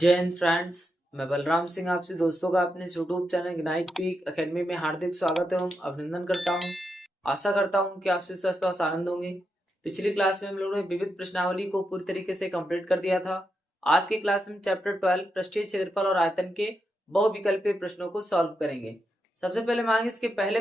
जय हिंद फ्रेंड्स। मैं बलराम सिंह आपसे दोस्तों का अपने YouTube channel ignite peak academy में हार्दिक स्वागत एवं अभिनंदन करता हूं। आशा करता हूं कि आपसे स्वस्थ और आनंद होंगे। पिछली क्लास में हम लोगों ने विविध प्रश्नावली को पूरी तरीके से कंप्लीट कर दिया था। आज की क्लास में चैप्टर 12 पृष्ठीय क्षेत्रफल और आयतन के बहुविकल्पीय प्रश्नों को सॉल्व करेंगे। सबसे पहले मांगे इसके पहले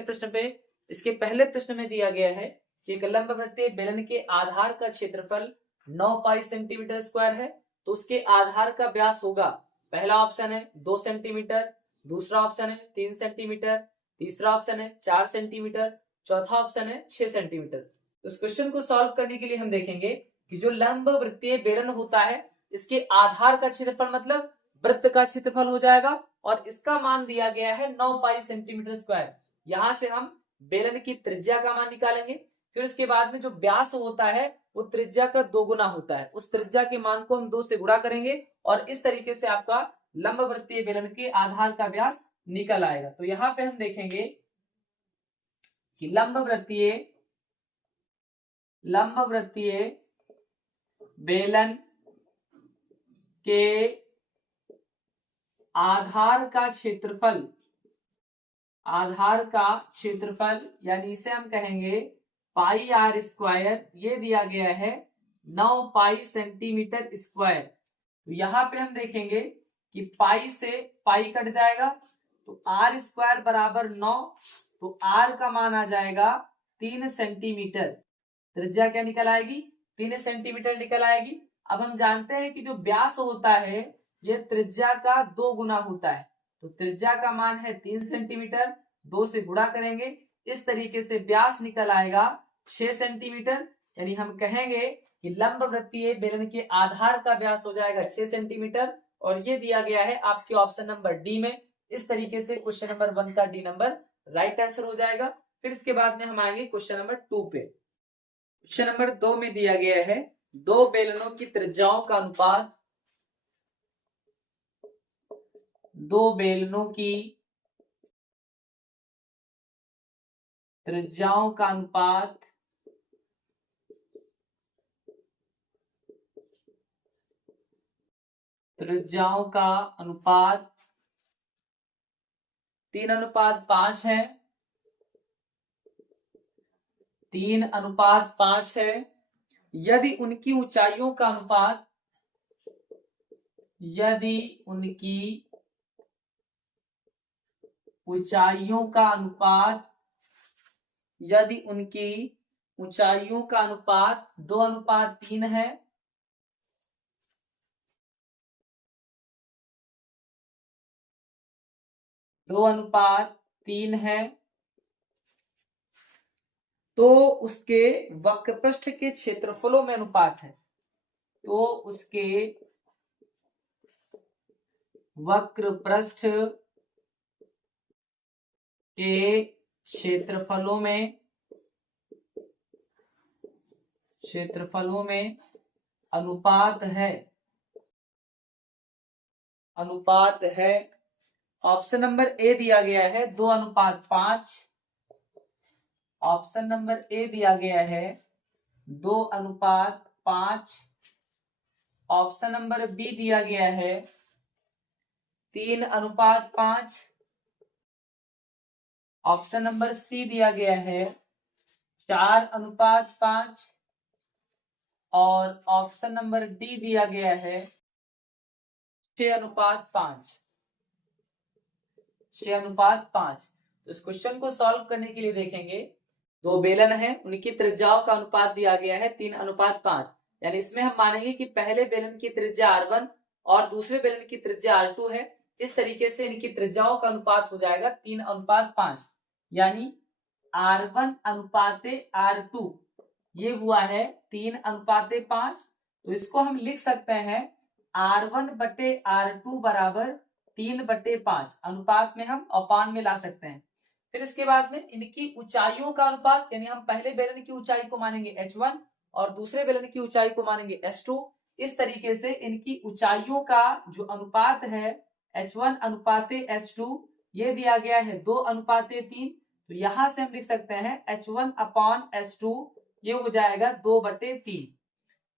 प्रश्न में दिया गया है कि एक लंबवृत्तीय बेलन के आधार का क्षेत्रफल 9 पाई सेंटीमीटर स्क्वायर है, तो उसके आधार का व्यास होगा। पहला ऑप्शन है 2 सेंटीमीटर, दूसरा ऑप्शन है 3 सेंटीमीटर, तीसरा ऑप्शन है 4 सेंटीमीटर, चौथा ऑप्शन है 6 सेंटीमीटर। तो इस क्वेश्चन को सॉल्व करने के लिए हम देखेंगे कि जो लंब वृत्तीय बेलन होता है इसके आधार का क्षेत्रफल मतलब वृत्त का क्षेत्रफल हो जाएगा और इसका मान दिया गया है 9 पाई सेंटीमीटर स्क्वायर। यहां से हम बेलन की त्रिज्या का मान निकालेंगे। फिर उसके बाद में जो व्यास होता है वो त्रिज्या का 2 गुना होता है। उस त्रिज्या के मान को हम 2 से गुणा करेंगे और इस तरीके से आपका लंबवृत्तीय बेलन के आधार का व्यास निकल आएगा। तो यहां पे हम देखेंगे कि लंबवृत्तीय बेलन के आधार का क्षेत्रफल यानी इसे हम कहेंगे पाई आर स्क्वायर, ये दिया गया है 9 पाई सेंटीमीटर स्क्वायर। तो यहां पे हम देखेंगे कि पाई से पाई कट जाएगा तो आर स्क्वायर बराबर 9, तो आर का मान आ जाएगा 3 सेंटीमीटर। त्रिज्या क्या निकल आएगी? 3 सेंटीमीटर निकल आएगी। अब हम जानते हैं कि जो व्यास होता है यह त्रिज्या का 2 गुना होता है, तो त्रिज्या का मान है 3 सेंटीमीटर, 2 से गुणा करेंगे, इस तरीके से व्यास निकल आएगा 6 सेंटीमीटर। यानी हम कहेंगे कि लंबवृत्तीय बेलन के आधार का व्यास हो जाएगा 6 सेंटीमीटर और ये दिया गया है आपके ऑप्शन नंबर डी में। इस तरीके से क्वेश्चन नंबर 1 का डी नंबर राइट आंसर हो जाएगा। फिर इसके बाद में हम आएंगे क्वेश्चन नंबर 2 पे। क्वेश्चन नंबर 2 में दिया गया है दो बेलनों की त्रिज्याओं का अनुपात, दो बेलनों की त्रिज्याओं का अनुपात त्रिज्याओं का अनुपात 3:5 है। 3:5 है। यदि उनकी ऊंचाइयों का अनुपात यदि उनकी ऊंचाइयों का अनुपात 2:3 है, तो उसके वक्रपृष्ठ के क्षेत्रफलों में अनुपात है। तो उसके वक्रपृष्ठ के क्षेत्रफलों में अनुपात है। ऑप्शन नंबर ए दिया गया है 2:5। ऑप्शन नंबर ए दिया गया है 2:5। ऑप्शन नंबर बी दिया गया है 3:5। ऑप्शन नंबर सी दिया गया है 4:5 और ऑप्शन नंबर डी दिया गया है 6:5। 6:5। तो इस क्वेश्चन को सॉल्व करने के लिए देखेंगे दो बेलन है, उनकी त्रिज्याओं का अनुपात दिया गया है 3:5। यानी इसमें हम मानेंगे कि पहले बेलन की त्रिज्या R1 और दूसरे बेलन की त्रिज्या R2 है। इस तरीके से इनकी त्रिज्याओं का अनुपात हो जाएगा 3:5। यानी R1 अनुपाते R2 ये हुआ है 3:5। तो इसको हम लिख सकते हैं R1 बटे R2 बराबर 3/5। अनुपात में हम अपान में ला सकते हैं। फिर इसके बाद में इनकी ऊंचाइयों का अनुपात, यानी हम पहले बेलन की ऊंचाई को मानेंगे h1 और दूसरे बेलन की ऊंचाई को मानेंगे h2। इस तरीके से इनकी ऊंचाइयों का जो अनुपात है h1 अनुपाते h2 ये दिया गया है 2:3। तो यहां से हम लिख सकते हैं h1 अपॉन h2 ये हो जाएगा 2/3।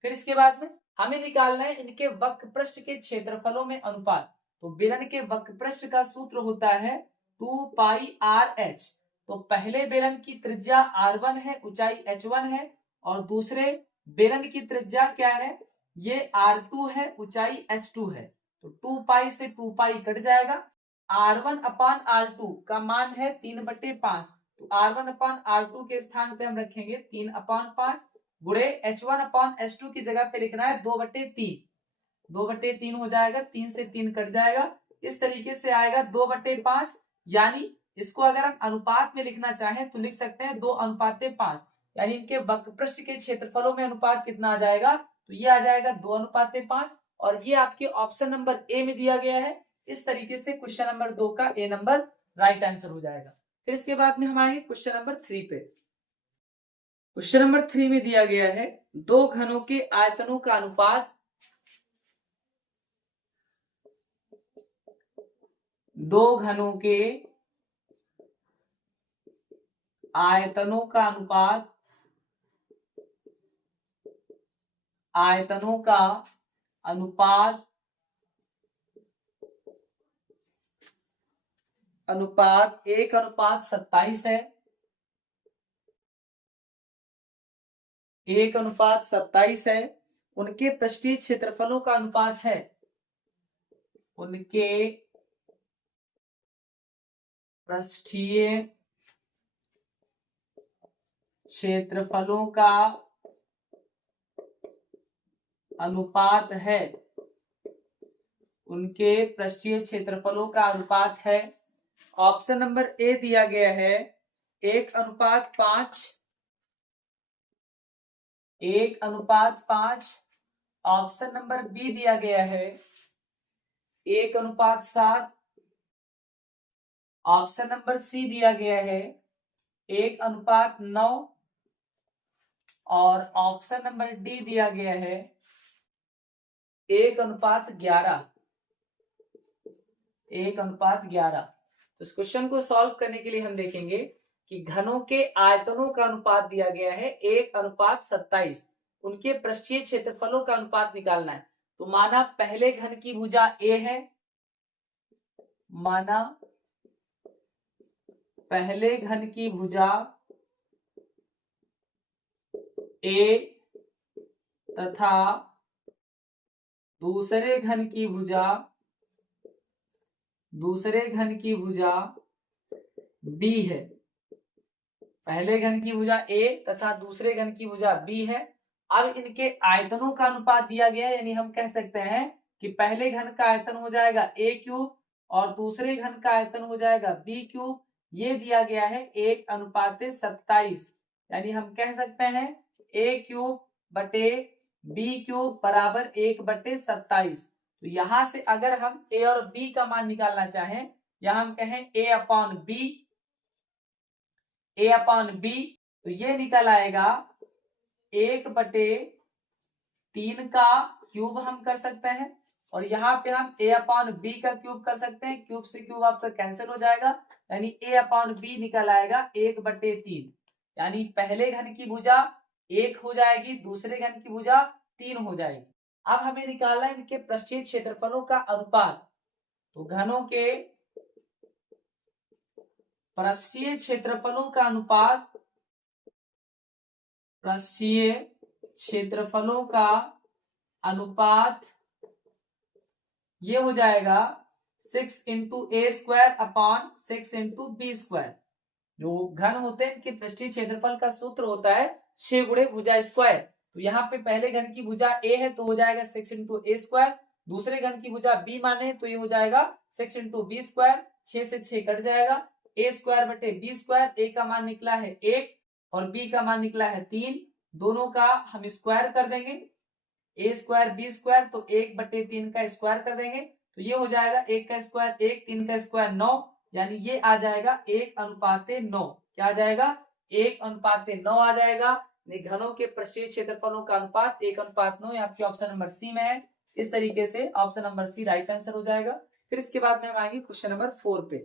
फिर इसके बाद में हमें निकालना है इनके वक्र पृष्ठ के क्षेत्रफलों में अनुपात। तो बेलन के वक्र पृष्ठ का सूत्र होता है 2 पाई आर एच। तो पहले बेलन की त्रिज्या r1 है, ऊंचाई h1 है, और दूसरे बेलन की त्रिज्या क्या है, ये r2 है, ऊंचाई h2 है। तो 2 पाई से 2 पाई कट जाएगा। r1 अपान r2 का मान है 3/5। तो r1 अपान r2 के स्थान पे हम रखेंगे 3/5 गुणे h1 अपान h2 की जगह पे लिखना है 2/3। 2/3 हो जाएगा, 3 से 3 कट जाएगा। इस तरीके से आएगा 2/5। यानी इसको अगर हम अनुपात में लिखना चाहें तो लिख सकते हैं 2:5। यानी इनके वक्र पृष्ठ के क्षेत्रफलों में अनुपात कितना आ जाएगा, तो ये आ जाएगा 2:5। और ये आपके ऑप्शन नंबर ए में दिया गया है। इस तरीके से क्वेश्चन नंबर 2 का ए नंबर राइट आंसर हो जाएगा। फिर इसके बाद में हम आएंगे क्वेश्चन नंबर 3 पे। क्वेश्चन नंबर 3 में दिया गया है दो घनों के आयतनों का अनुपात, दो घनों के आयतनों का अनुपात, आयतनों का अनुपात 1:27 है। 1:27 है। उनके पृष्ठीय क्षेत्रफलों का अनुपात है, उनके पृष्ठीय क्षेत्रफलों का अनुपात है, उनके पृष्ठीय क्षेत्रफलों का अनुपात है। ऑप्शन नंबर ए दिया गया है 1:5, 1:5। ऑप्शन नंबर बी दिया गया है 1:7। ऑप्शन नंबर सी दिया गया है 1:9। और ऑप्शन नंबर डी दिया गया है 1:11। 1:11। तो इस क्वेश्चन को सॉल्व करने के लिए हम देखेंगे कि घनों के आयतनों का अनुपात दिया गया है 1:27। उनके पृष्ठीय क्षेत्रफलों का अनुपात निकालना है। तो माना पहले घन की भुजा ए है, माना पहले घन की भुजा ए तथा दूसरे घन की भुजा बी है। पहले घन की भुजा ए तथा दूसरे घन की भुजा बी है। अब इनके आयतनों का अनुपात दिया गया है, यानी हम कह सकते हैं कि पहले घन का आयतन हो जाएगा ए क्यूब और दूसरे घन का आयतन हो जाएगा बी क्यूब। ये दिया गया है 1:27। यानी हम कह सकते हैं ए क्यूब बटे बी क्यूब बराबर 1/27। तो यहां से अगर हम ए और बी का मान निकालना चाहें, या हम कहें ए अपॉन बी, तो ये निकल आएगा 1/3 का क्यूब हम कर सकते हैं। और यहाँ पे हम a अपॉन बी का क्यूब कर सकते हैं। क्यूब से क्यूब आपका कैंसिल हो जाएगा, यानी a अपॉन बी निकल आएगा 1/3। यानी पहले घन की भुजा 1 हो जाएगी, दूसरे घन की भुजा 3 हो जाएगी। अब हमें निकालना है इनके पृष्ठीय क्षेत्रफलों का अनुपात। तो घनों के पृष्ठीय क्षेत्रफलों का अनुपात, पृष्ठीय क्षेत्रफलों का अनुपात ये हो जाएगा 6 × a² अपॉन 6 × b²। जो घन होते हैं इनके पृष्ठीय क्षेत्रफल का सूत्र होता है 6 गुणे भुजा स्क्वायर। तो यहाँ पे पहले घन की भुजा a है तो हो जाएगा 6 × a²। दूसरे घन की भुजा b माने तो ये हो जाएगा 6 × b²। 6 से 6 कट जाएगा, a² बटे b²। a का मान निकला है 1 और b का मान निकला है 3। दोनों का हम स्क्वायर कर देंगे, a² b²। तो 1/3 का स्क्वायर कर देंगे तो ये हो जाएगा 1 का स्क्वायर 1, 3 का स्क्वायर 9। यानी ये आ जाएगा 1:9। क्या आ जाएगा, 1:9 आ जाएगा। घनों के पृष्ठीय क्षेत्रफलों का अनुपात 1:9 आपके ऑप्शन नंबर सी में है। इस तरीके से option number C right answer हो जाएगा। फिर इसके बाद में हम आएंगे क्वेश्चन नंबर 4 पे।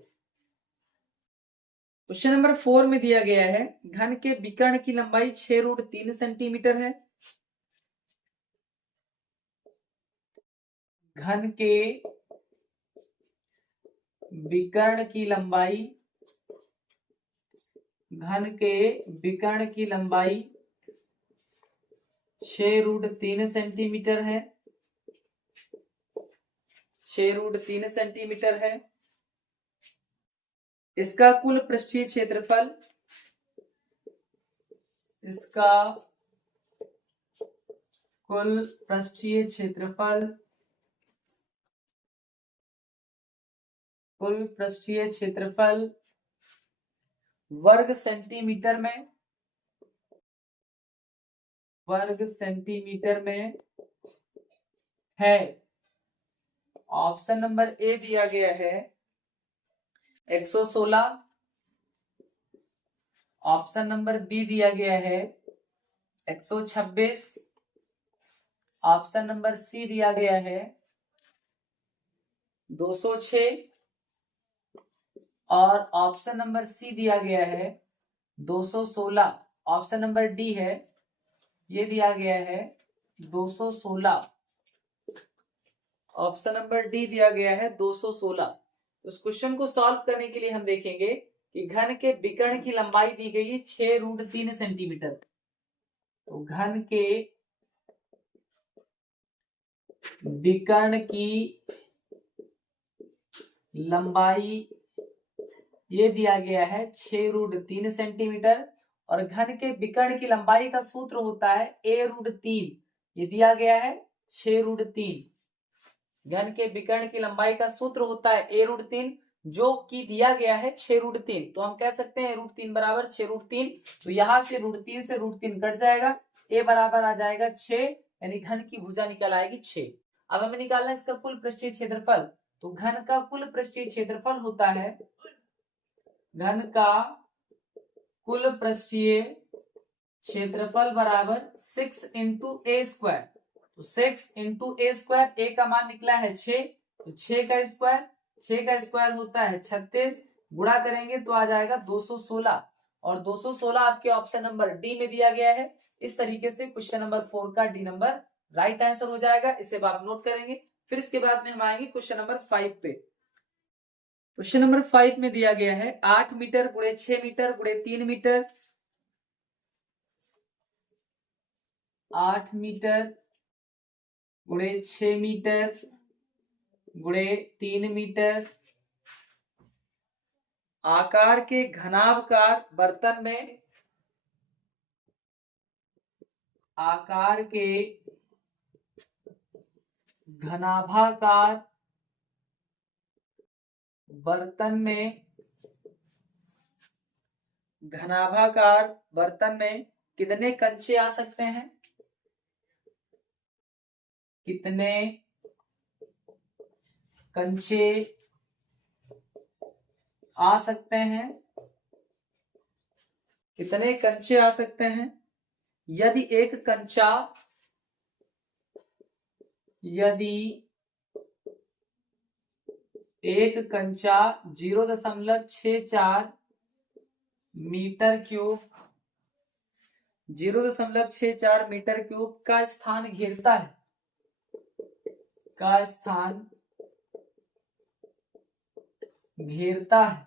क्वेश्चन नंबर 4 में दिया गया है घन के विकर्ण की लंबाई 6√3 सेंटीमीटर है। घन के विकर्ण की लंबाई, घन के विकर्ण की लंबाई 6√3 सेंटीमीटर है, 6√3 सेंटीमीटर है। इसका कुल पृष्ठीय क्षेत्रफल, इसका कुल पृष्ठीय क्षेत्रफल, कुल पृष्ठीय क्षेत्रफल वर्ग सेंटीमीटर में, वर्ग सेंटीमीटर में है। ऑप्शन नंबर ए दिया गया है 116, ऑप्शन नंबर बी दिया गया है 126, ऑप्शन नंबर सी दिया गया है 206 और ऑप्शन नंबर सी दिया गया है 216। ऑप्शन नंबर डी है, ये दिया गया है 216, ऑप्शन नंबर डी दिया गया है 216। उस क्वेश्चन को सॉल्व करने के लिए हम देखेंगे कि घन के विकर्ण की लंबाई दी गई है 6√3 सेंटीमीटर। तो घन के विकर्ण की लंबाई ये दिया गया है 6√3 सेंटीमीटर और घन के विकर्ण की लंबाई का सूत्र होता है a√3। ये दिया गया है 6√3। घन के विकर्ण की लंबाई का सूत्र होता है a√3 जो कि दिया गया है 6√3। तो हम कह सकते हैं √3 बराबर 6√3। तो यहां से √3 से √3 कट जाएगा, a बराबर आ जाएगा 6, यानी घन की भुजा निकल आएगी 6। अब हमें निकालना है इसका कुल पृष्ठीय क्षेत्रफल। तो घन का कुल पृष्ठीय क्षेत्रफल होता है, घन का कुल पृष्ठीय क्षेत्रफल बराबर 6 × a²। तो 6 × a², a का मान निकला है 6, तो 6 का स्क्वायर होता है 36, गुणा करेंगे तो आ जाएगा 216 और 216 आपके ऑप्शन नंबर डी में दिया गया है। इस तरीके से क्वेश्चन नंबर 4 का डी नंबर राइट आंसर हो जाएगा। इसे आप नोट करेंगे। फिर इसके बाद में हम आएंगे क्वेश्चन नंबर 5 पे। क्वेश्चन नंबर 5 में दिया गया है 8 मीटर गुणे 6 मीटर गुणे 3 मीटर, 8 मीटर गुणे 6 मीटर गुणे 3 मीटर आकार के घनाभकार बर्तन में, आकार के घनाभाकार बर्तन में, घनाभाकार बर्तन में कितने कंचे आ सकते हैं, कितने कंचे आ सकते हैं, कितने कंचे आ सकते हैं। यदि एक कंचा, यदि एक कंचा 0.64 मीटर क्यूब, 0.64 मीटर क्यूब का स्थान घेरता है, का स्थान घेरता है।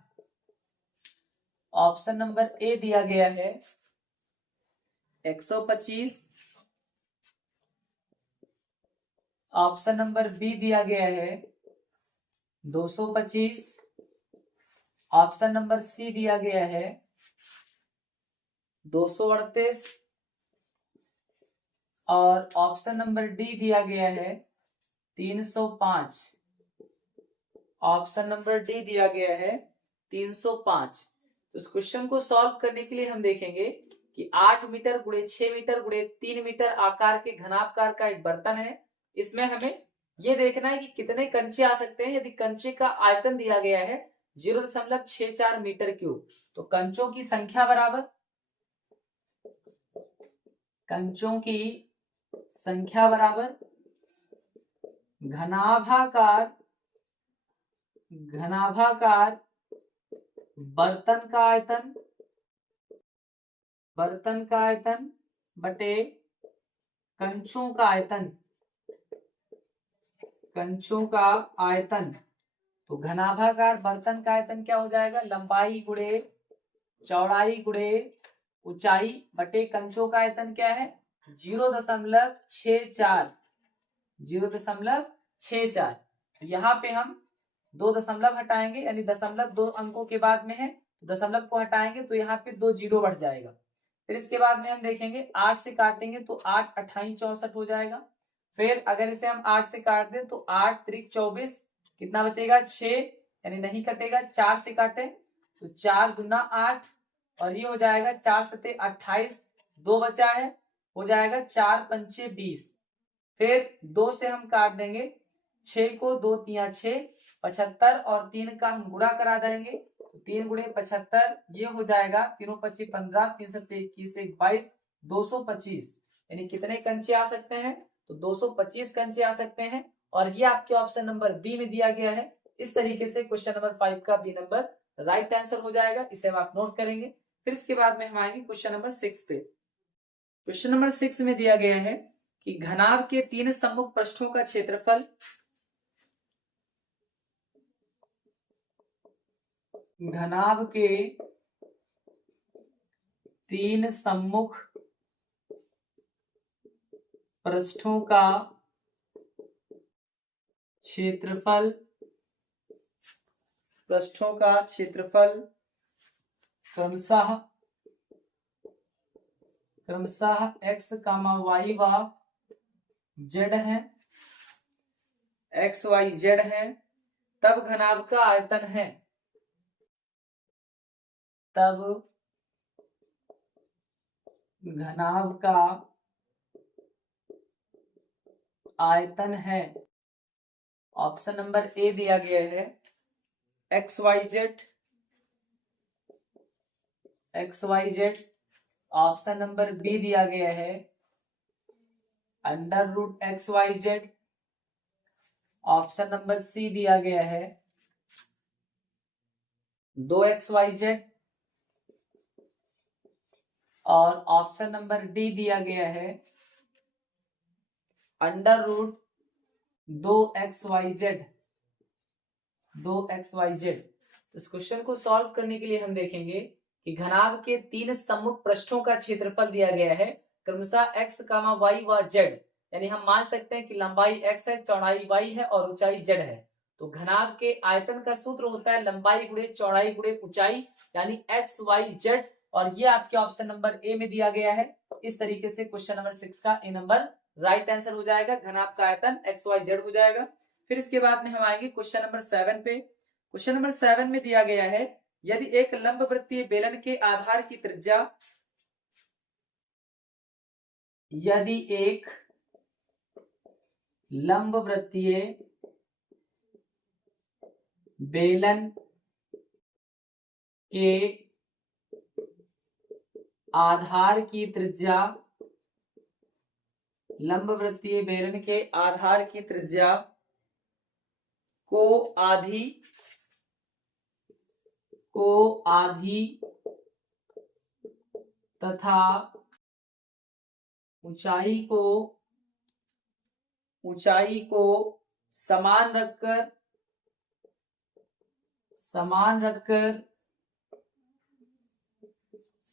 ऑप्शन नंबर ए दिया गया है 125, ऑप्शन नंबर बी दिया गया है 225, ऑप्शन नंबर सी दिया गया है 238 और ऑप्शन नंबर डी दिया गया है 305। ऑप्शन नंबर डी दिया गया है 305। तो इस क्वेश्चन को सॉल्व करने के लिए हम देखेंगे कि 8 मीटर गुणे 6 मीटर गुणे 3 मीटर आकार के घनाभकार का एक बर्तन है। इसमें हमें यह देखना है कि कितने कंचे आ सकते हैं। यदि कंचे का आयतन दिया गया है 0.64 मीटर क्यूब, तो कंचों की संख्या बराबर, कंचों की संख्या बराबर घनाभाकार, घनाभाकार बर्तन का आयतन, बर्तन का आयतन बटे कंचों का आयतन, कंचों का आयतन, तो घनाभाकार बर्तन का आयतन क्या हो जाएगा, लंबाई गुणे चौड़ाई गुणे ऊंचाई बटे कंचों का आयतन क्या है 0.64, 0.64। तो यहाँ पे हम 2 दशमलव हटाएंगे, यानी दशमलव 2 अंकों के बाद में है, दशमलव को हटाएंगे तो यहाँ पे 2 जीरो बढ़ जाएगा। फिर इसके बाद में हम देखेंगे 8 से काटेंगे तो 8 अट्ठाई 64 हो जाएगा। फिर अगर इसे हम 8 से काट दें तो 8 त्रिक 24, कितना बचेगा 6, यानी नहीं कटेगा। 4 से काटे तो 4 दूना 8 और ये हो जाएगा 4 सते 28, 2 बचा है, हो जाएगा 4 पंचे 20। फिर 2 से हम काट देंगे, 6 को 2 तिया 6, 75 और 3 का हम गुणा करा देंगे तो 3 गुणे 75, ये हो जाएगा 3 पची 15, 3 सत्ते 21, 22, 225। यानी कितने कंचे आ सकते हैं, तो 225 कंचे आ सकते हैं। और ये आपके ऑप्शन नंबर बी में दिया गया है। इस तरीके से क्वेश्चन नंबर 5 का बी नंबर राइट आंसर हो जाएगा, इसे आप नोट करेंगे। फिर इसके बाद में हम आएंगे क्वेश्चन नंबर 6 पे। क्वेश्चन नंबर 6 में दिया गया है कि घनाभ के 3 सम्मुख पृष्ठों का क्षेत्रफल, घनाभ के 3 सम्मुख पृष्ठों का क्षेत्रफल, पृष्ठों का क्षेत्रफल क्रमशः x, y व z है, x y z है, तब घनाभ का आयतन है, तब घनाभ का आयतन है। ऑप्शन नंबर ए दिया गया है X Y Z. Option number B दिया गया है under root X Y Z. Option number C दिया गया है 2xyz और ऑप्शन नंबर डी दिया गया है अंडर रूट 2xyz। तो इस क्वेश्चन को सॉल्व करने के लिए हम देखेंगे कि घनाभ के 3 सम्मुख पृष्ठों का क्षेत्रफल दिया गया है क्रमशः x, y व z, यानी हम मान सकते हैं कि लंबाई x है, चौड़ाई y है और ऊंचाई z है। तो घनाभ के आयतन का सूत्र होता है लंबाई गुणे चौड़ाई गुणे ऊंचाई, यानी x y z, और ये आपके ऑप्शन नंबर ए में दिया गया है। इस तरीके से क्वेश्चन नंबर 6 का ए नंबर राइट आंसर हो जाएगा, घनाभ का आयतन x y z हो जाएगा। फिर इसके बाद में हम आएंगे क्वेश्चन नंबर 7 पे। क्वेश्चन नंबर 7 में दिया गया है यदि एक लंबवृत्तीय बेलन के आधार की त्रिज्या, यदि एक लंबवृत्तीय बेलन के आधार की त्रिज्या, लंबवृत्तीय बेलन के आधार की त्रिज्या को आधी तथा ऊंचाई को समान रखकर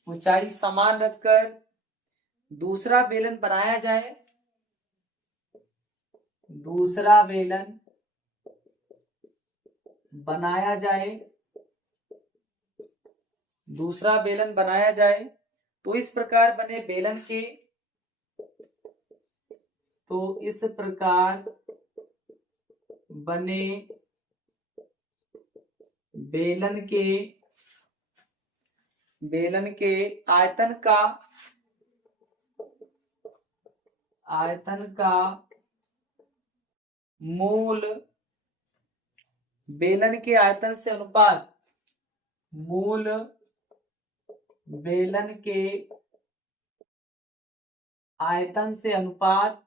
ऊंचाई समान रखकर दूसरा बेलन बनाया जाए, दूसरा बेलन बनाया जाए तो इस प्रकार बने बेलन के, बेलन के आयतन का मूल बेलन के आयतन से अनुपात, मूल बेलन के आयतन से अनुपात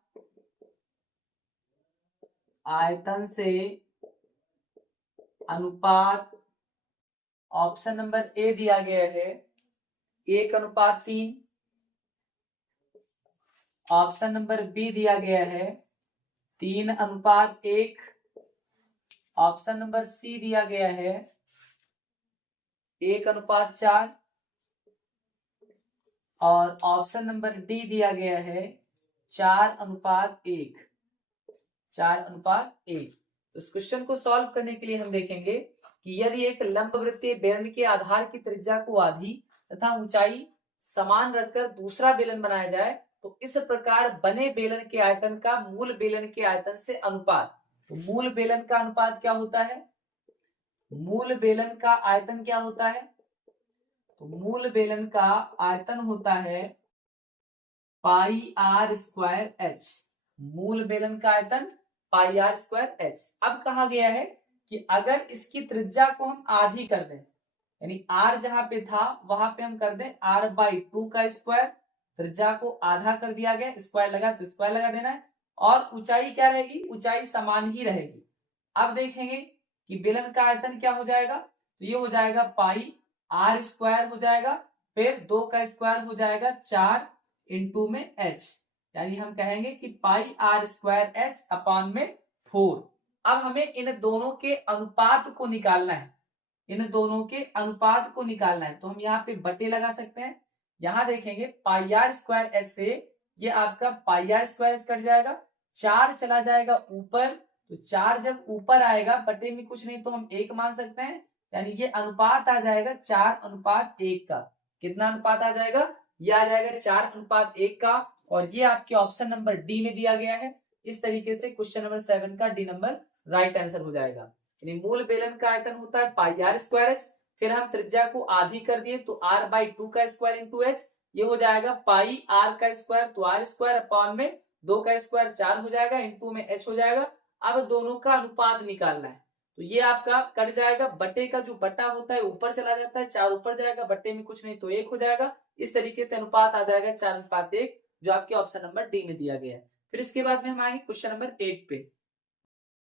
ऑप्शन नंबर ए दिया गया है 1:3। ऑप्शन नंबर बी दिया गया है 3:1। ऑप्शन नंबर सी दिया गया है 1:4। और ऑप्शन नंबर डी दिया गया है 4:1। 4:1। तो इस क्वेश्चन को सॉल्व करने के लिए हम देखेंगे कि यदि एक लंबवृत्तीय बेलन के आधार की त्रिज्या को आधी तथा ऊंचाई समान रखकर दूसरा बेलन बनाया जाए तो इस प्रकार बने बेलन के आयतन का मूल बेलन के आयतन से अनुपात। तो मूल बेलन का अनुपात क्या होता है? मूल बेलन का आयतन क्या होता है? तो मूल बेलन का आयतन होता है पाई आर स्क्वायर एच। मूल बेलन का आयतन पाई आर स्क्वायर एच। अब कहा गया है कि अगर इसकी त्रिज्या को हम आधी कर दें, यानी आर जहां पे था वहां पे हम कर दें r/2 का स्क्वायर। त्रिज्या को आधा कर दिया गया, स्क्वायर लगा तो स्क्वायर लगा देना है। और ऊंचाई क्या रहेगी? ऊंचाई समान ही रहेगी। अब देखेंगे कि बेलन का आयतन क्या हो जाएगा। तो ये हो जाएगा पाई आर स्क्वायर हो जाएगा, फिर 2 का स्क्वायर हो जाएगा 4 इंटू में h, यानी हम कहेंगे कि पाई आर स्क्वायर एच अपॉन में 4। अब हमें इन दोनों के अनुपात को निकालना है। इन दोनों के अनुपात को निकालना है तो हम यहाँ पे बटे लगा सकते हैं। यहाँ देखेंगे पाई आर स्क्वायर एच से ये आपका पाई आर स्क्वायर एच कट जाएगा, 4 चला जाएगा ऊपर। तो 4 जब ऊपर आएगा बटे में कुछ नहीं तो हम 1 मान सकते हैं, यानी ये अनुपात आ जाएगा 4:1 का। कितना अनुपात आ जाएगा? ये आ जाएगा 4:1 का। और ये आपके ऑप्शन नंबर डी में दिया गया है। इस तरीके से क्वेश्चन नंबर 7 का डी नंबर राइट आंसर हो जाएगा। यानी मूल बेलन का आयतन होता है पाई आर स्क्वायर एच, फिर हम त्रिज्या को आधी कर दिए तो r/2 का स्क्वायर इंटू एच, ये हो जाएगा पाई आर का स्क्वायर तो आर स्क्वायर अपॉन में 2 का स्क्वायर 4 हो जाएगा इंटू में एच हो जाएगा। अब दोनों का अनुपात निकालना है तो ये आपका कट जाएगा, बटे का जो बटा होता है ऊपर चला जाता है, 4 ऊपर जाएगा, बटे में कुछ नहीं तो 1 हो जाएगा। इस तरीके से अनुपात आ जाएगा 4:1, जो आपके ऑप्शन नंबर डी में दिया गया है। फिर इसके बाद में हम आएंगे क्वेश्चन नंबर 8 पे।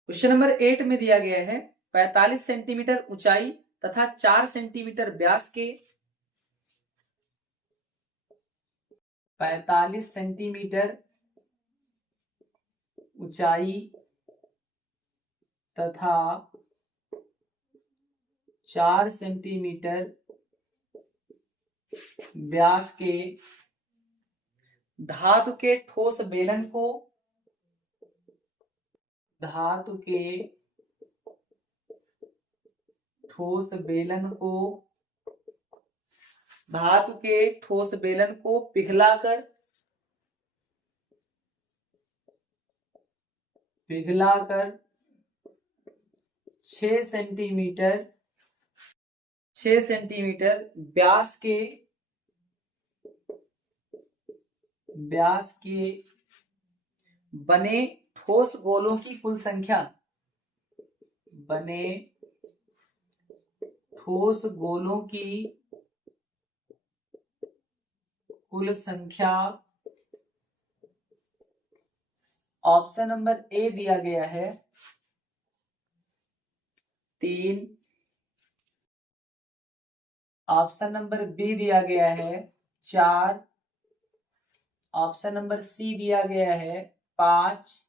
क्वेश्चन नंबर 8 में दिया गया है 45 सेंटीमीटर ऊंचाई तथा 4 सेंटीमीटर व्यास के 45 सेंटीमीटर ऊंचाई तथा 4 सेंटीमीटर व्यास के धातु के ठोस बेलन को धातु के ठोस बेलन को पिघलाकर 6 सेंटीमीटर व्यास के बने ठोस गोलों की कुल संख्या ऑप्शन नंबर ए दिया गया है 3, ऑप्शन नंबर बी दिया गया है 4, ऑप्शन नंबर सी दिया गया है 5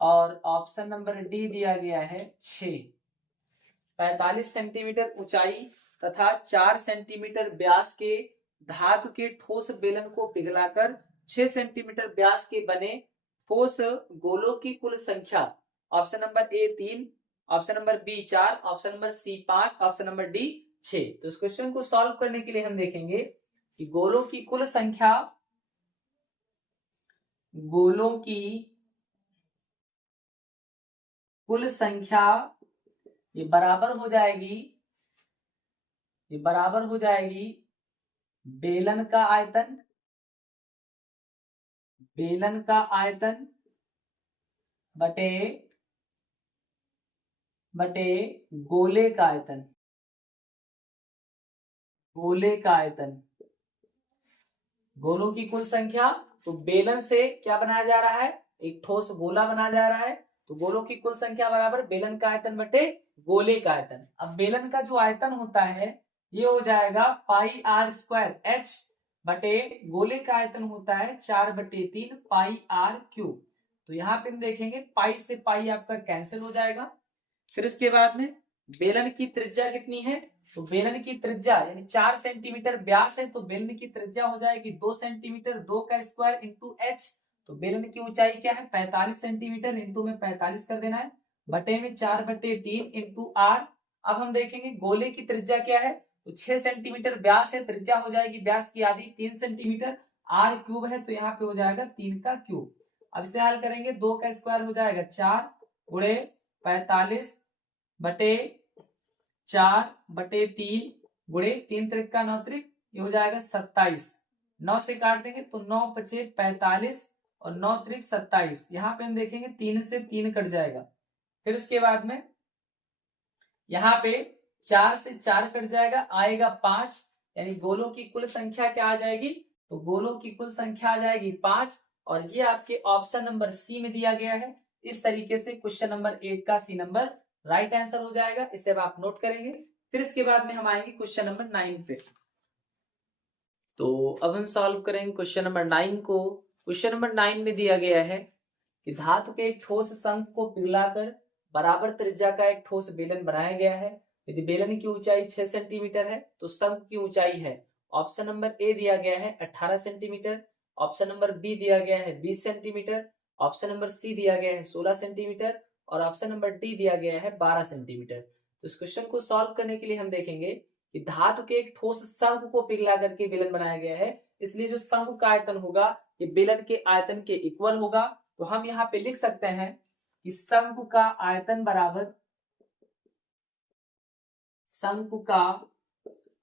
और ऑप्शन नंबर डी दिया गया है 6। 45 सेंटीमीटर ऊंचाई तथा 4 सेंटीमीटर व्यास के धातु के ठोस बेलन को पिघलाकर 6 सेंटीमीटर व्यास के बने ठोस गोलों की कुल संख्या। Option number A 3, option number B 4, option number C 5, option number D 6। तो इस क्वेश्चन को सॉल्व करने के लिए हम देखेंगे कि गोलों की कुल संख्या ये बराबर हो जाएगी बेलन का आयतन बटे गोले का आयतन। गोलों की कुल संख्या, तो बेलन से क्या बनाया जा रहा है? एक ठोस गोला बनाया जा रहा है। तो गोलों की कुल संख्या बराबर बेलन का आयतन बटे गोले का आयतन। अब बेलन का जो आयतन होता है ये हो जाएगा पाई आर स्क्वायर एच बटे गोले का आयतन होता है 4/3 पाई आर क्यूब। तो यहाँ पे हम देखेंगे पाई से पाई आपका कैंसिल हो जाएगा। फिर उसके बाद में बेलन की त्रिज्या कितनी है, तो बेलन की त्रिज्या यानी 4 सेंटीमीटर व्यास है, तो बेलन की त्रिज्या हो जाएगी 2 सेंटीमीटर, 2 का स्क्वायर इंटू एच। तो बेलन की ऊंचाई क्या है 45 सेंटीमीटर, इंटू में 45 कर देना है, बटे में 4/3 इंटू आर। अब हम देखेंगे गोले की त्रिज्या क्या है, तो 6 सेंटीमीटर व्यास है, त्रिज्या हो जाएगी व्यास की आधी 3 सेंटीमीटर, आर क्यूब है तो यहाँ पे हो जाएगा 3 का क्यूब। अब इसे हल करेंगे, 2 का स्क्वायर हो जाएगा 4 गुणे 45 बटे 4/3 गुणे 3 त्रिक का 9 त्रिक, ये हो जाएगा 27। 9 से काट देंगे तो 9 पचे 45 और 9 त्रिक 27। यहाँ पे हम देखेंगे 3 से 3 कट जाएगा। फिर उसके बाद में यहाँ पे 4 से 4 कट जाएगा, आएगा 5, यानी गोलों की कुल संख्या क्या आ जाएगी, तो गोलों की कुल संख्या आ जाएगी 5। और ये आपके ऑप्शन नंबर सी में दिया गया है। इस तरीके से क्वेश्चन नंबर 8 का सी नंबर राइट आंसर हो जाएगा। इसे अब आप नोट करेंगे। फिर इसके बाद में हम आएंगे क्वेश्चन नंबर 9 पे। तो अब हम सॉल्व करेंगे क्वेश्चन नंबर 9 को। क्वेश्चन नंबर 9 में दिया गया है कि धातु के एक ठोस संघ को पिघलाकर बराबर त्रिज्या का एक ठोस बेलन बनाया गया है। यदि बेलन की ऊंचाई 6 सेंटीमीटर है तो संघ की ऊंचाई है, ऑप्शन नंबर ए दिया गया है 18 सेंटीमीटर, ऑप्शन नंबर बी दिया गया है 20 सेंटीमीटर, ऑप्शन नंबर सी दिया गया है 16 सेंटीमीटर और ऑप्शन नंबर डी दिया गया है 12 सेंटीमीटर। तो इस क्वेश्चन को सॉल्व करने के लिए हम देखेंगे कि धातु के एक ठोस संघ को पिघला करके बेलन बनाया गया है, इसलिए जो संघ का आयतन होगा ये बेलन के आयतन के इक्वल होगा। तो हम यहाँ पे लिख सकते हैं कि शंकु का आयतन बराबर, शंकु का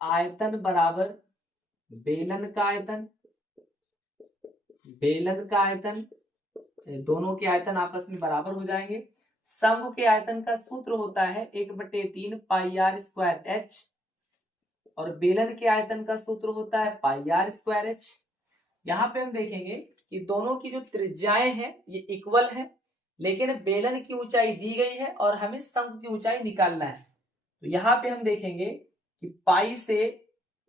आयतन बराबर बेलन का आयतन, बेलन का आयतन, दोनों के आयतन आपस में बराबर हो जाएंगे। शंकु के आयतन का सूत्र होता है 1/3 पाई आर स्क्वायर एच और बेलन के आयतन का सूत्र होता है पाई आर स्क्वायर एच। यहाँ पे हम देखेंगे कि दोनों की जो त्रिज्याएं हैं ये इक्वल है, लेकिन बेलन की ऊंचाई दी गई है और हमें शंकु की ऊंचाई निकालना है। तो यहाँ पे हम देखेंगे कि पाई से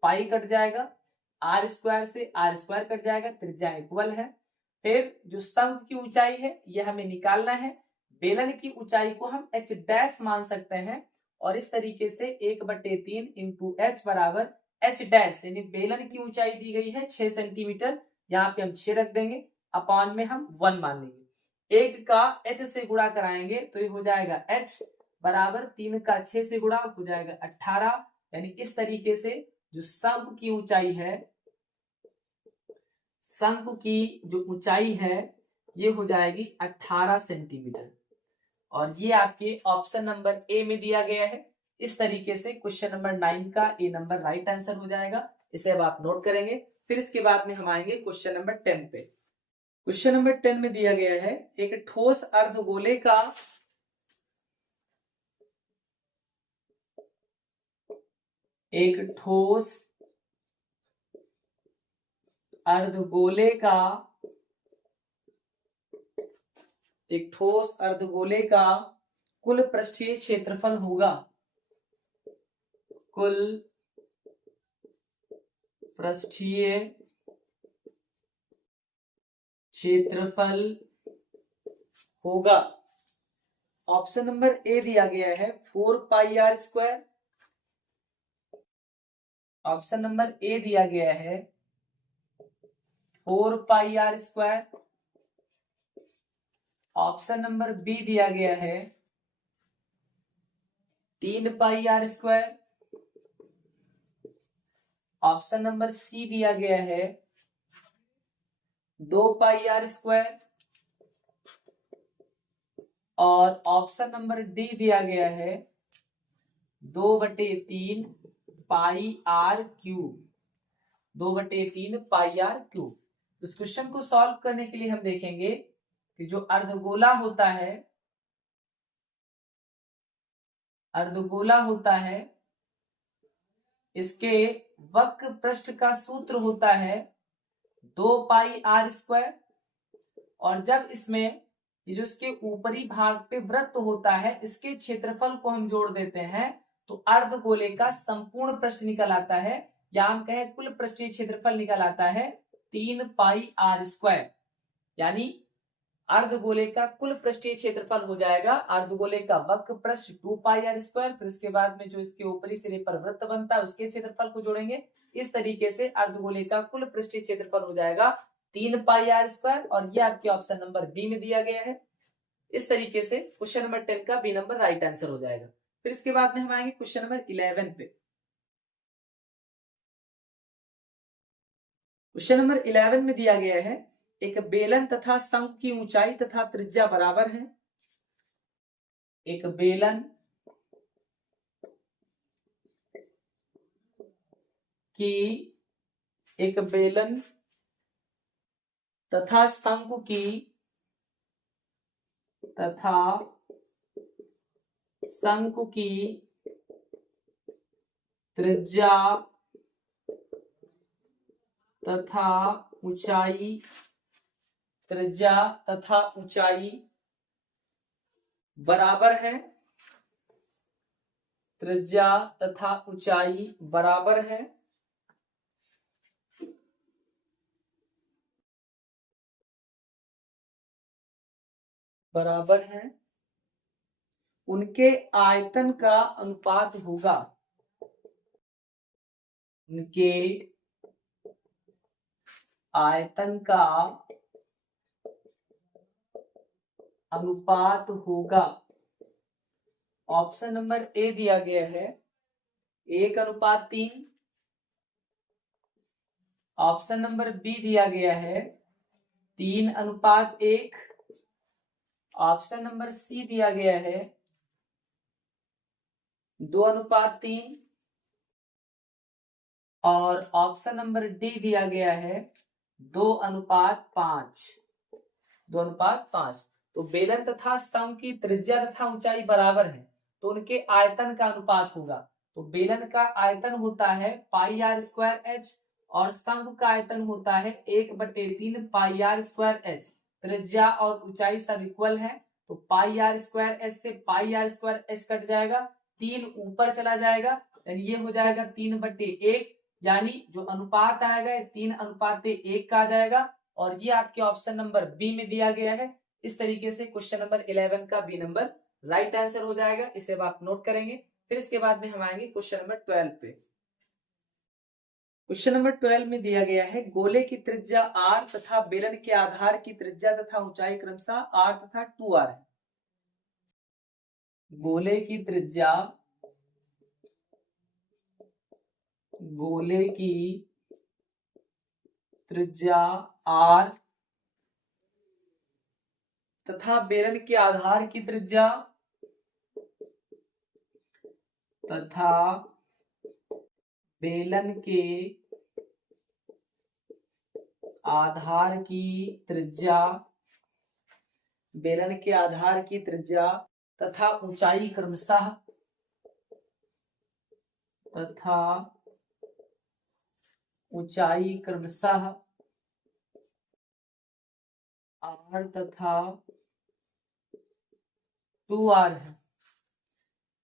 पाई कट जाएगा, आर स्क्वायर से आर स्क्वायर कट जाएगा, त्रिज्या इक्वल है। फिर जो शंकु की ऊंचाई है ये हमें निकालना है, बेलन की ऊंचाई को हम एच डैश मान सकते हैं और इस तरीके से 1/3 इंटू एच बराबर एच डैश, यानी बेलन की ऊंचाई दी गई है 6 सेंटीमीटर, यहाँ पे हम 6 रख देंगे, अपॉन में हम 1 मान लेंगे। 1 का h से गुणा कराएंगे तो ये हो जाएगा h बराबर 3 का 6 से गुणा हो जाएगा 18, यानी इस तरीके से जो शंकु की ऊंचाई है, शंकु की जो ऊंचाई है ये हो जाएगी 18 सेंटीमीटर और ये आपके ऑप्शन नंबर ए में दिया गया है। इस तरीके से क्वेश्चन नंबर 9 का ए नंबर राइट आंसर हो जाएगा। इसे अब आप नोट करेंगे। फिर इसके बाद में हम आएंगे क्वेश्चन नंबर 10 पे। क्वेश्चन नंबर 10 में दिया गया है एक ठोस अर्धगोले का एक ठोस अर्धगोले का कुल पृष्ठीय क्षेत्रफल होगा, कुल पृष्ठीय क्षेत्रफल होगा। ऑप्शन नंबर ए दिया गया है 4 pi R square, option number A दिया गया है 4 pi R square, option number B दिया गया है 3 pi R square, option number C दिया गया है 2 पाई आर स्क्वायर और ऑप्शन नंबर डी दिया गया है 2/3 pi R cube, 2/3 pi R cube. इस क्वेश्चन को सॉल्व करने के लिए हम देखेंगे कि जो अर्धगोला होता है इसके वक्र पृष्ठ का सूत्र होता है 2 पाई आर स्क्वायर और जब इसमें ये जो इसके ऊपरी भाग पे वृत्त होता है इसके क्षेत्रफल को हम जोड़ देते हैं तो अर्धगोले का संपूर्ण पृष्ठ निकल आता है, या हम कहें कुल पृष्ठीय क्षेत्रफल निकल आता है 3 पाई आर स्क्वायर। यानी अर्धगोले का कुल पृष्ठीय क्षेत्रफल हो जाएगा अर्धगोले का वक्र पृष्ठ 2 पाई आर स्क्वायर, फिर उसके बाद में जो इसके ऊपरी सिरे पर वृत्त बनता है उसके क्षेत्रफल को जोड़ेंगे। इस तरीके से अर्धगोले का कुल पृष्ठीय क्षेत्रफल हो जाएगा 3 पाई आर स्क्वायर, और ये आपके ऑप्शन नंबर बी में दिया गया है। इस तरीके से क्वेश्चन नंबर 10 का बी नंबर राइट आंसर हो जाएगा। फिर इसके बाद में हम आएंगे क्वेश्चन नंबर 11 पे। क्वेश्चन नंबर 11 में दिया गया है एक बेलन तथा शंकु की ऊंचाई तथा त्रिज्या बराबर है। एक बेलन तथा शंकु की त्रिज्या तथा ऊंचाई बराबर है। त्रिज्या तथा ऊंचाई बराबर है। उनके आयतन का अनुपात होगा। उनके आयतन का अनुपात होगा। ऑप्शन नंबर ए दिया गया है 1:3। ऑप्शन नंबर बी दिया गया है 3:1। ऑप्शन नंबर सी दिया गया है 2:3 और ऑप्शन नंबर डी दिया गया है 2:5। 2:5। तो बेलन तथा स्तंभ की त्रिज्या तथा ऊंचाई बराबर है तो उनके आयतन का अनुपात होगा। तो बेलन का आयतन होता है पाई आर स्क्वायर एच और स्तंभ का आयतन होता है 1/3 पाई आर स्क्वायर एच। त्रिज्या और ऊंचाई सब इक्वल है तो पाई आर स्क्वायर एच से पाई आर स्क्वायर एच कट जाएगा, 3 ऊपर चला जाएगा, यानी ये हो जाएगा 3/1, यानी जो अनुपात आएगा 3:1 का आ जाएगा। और ये आपके ऑप्शन नंबर बी में दिया गया है। इस तरीके से क्वेश्चन नंबर 11 का बी नंबर राइट आंसर हो जाएगा। इसे आप नोट करेंगे। फिर इसके बाद में हम आएंगे क्वेश्चन नंबर 12 पे। क्वेश्चन नंबर 12 में दिया गया है गोले की त्रिज्या r तथा बेलन के आधार की त्रिज्या तथा ऊंचाई क्रमशः r तथा 2r है। गोले की त्रिज्या r तथा बेलन के आधार की त्रिज्या बेलन के आधार की त्रिज्या तथा ऊंचाई क्रमशः r तथा 2r है।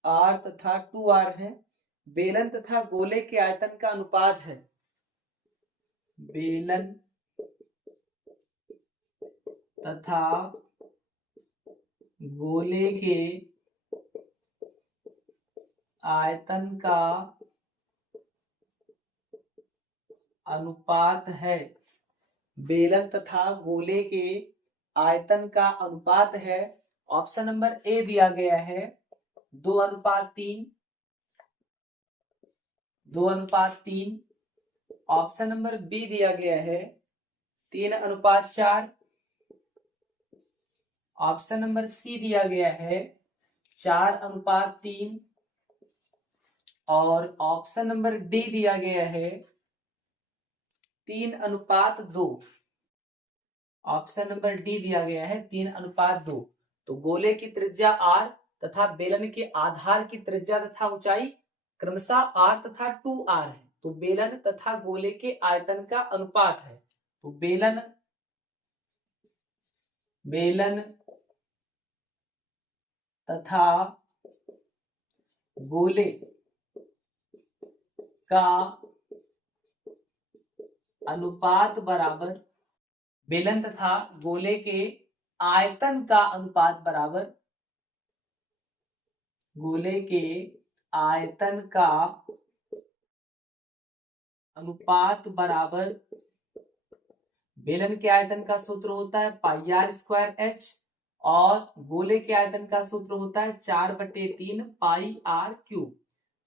r तथा 2r है। बेलन तथा गोले के आयतन का अनुपात है। बेलन तथा गोले के आयतन का अनुपात है। बेलन तथा गोले के आयतन का अनुपात है। ऑप्शन नंबर ए दिया गया है 2:3। 2:3। ऑप्शन नंबर बी दिया गया है 3:4। ऑप्शन नंबर सी दिया गया है 4:3 और ऑप्शन नंबर डी दिया गया है 3:2। ऑप्शन नंबर डी दिया गया है 3:2। तो गोले की त्रिज्या r तथा बेलन के आधार की त्रिज्या तथा ऊंचाई क्रमशः r तथा 2r है। तो बेलन तथा गोले के आयतन का अनुपात है। तो बेलन तथा गोले का अनुपात बराबर बेलन तथा गोले के आयतन का अनुपात बराबर गोले के आयतन का अनुपात बराबर बेलन के आयतन का सूत्र होता है पाई आर स्क्वायर एच और गोले के आयतन का सूत्र होता है 4/3 पाई आर क्यूब।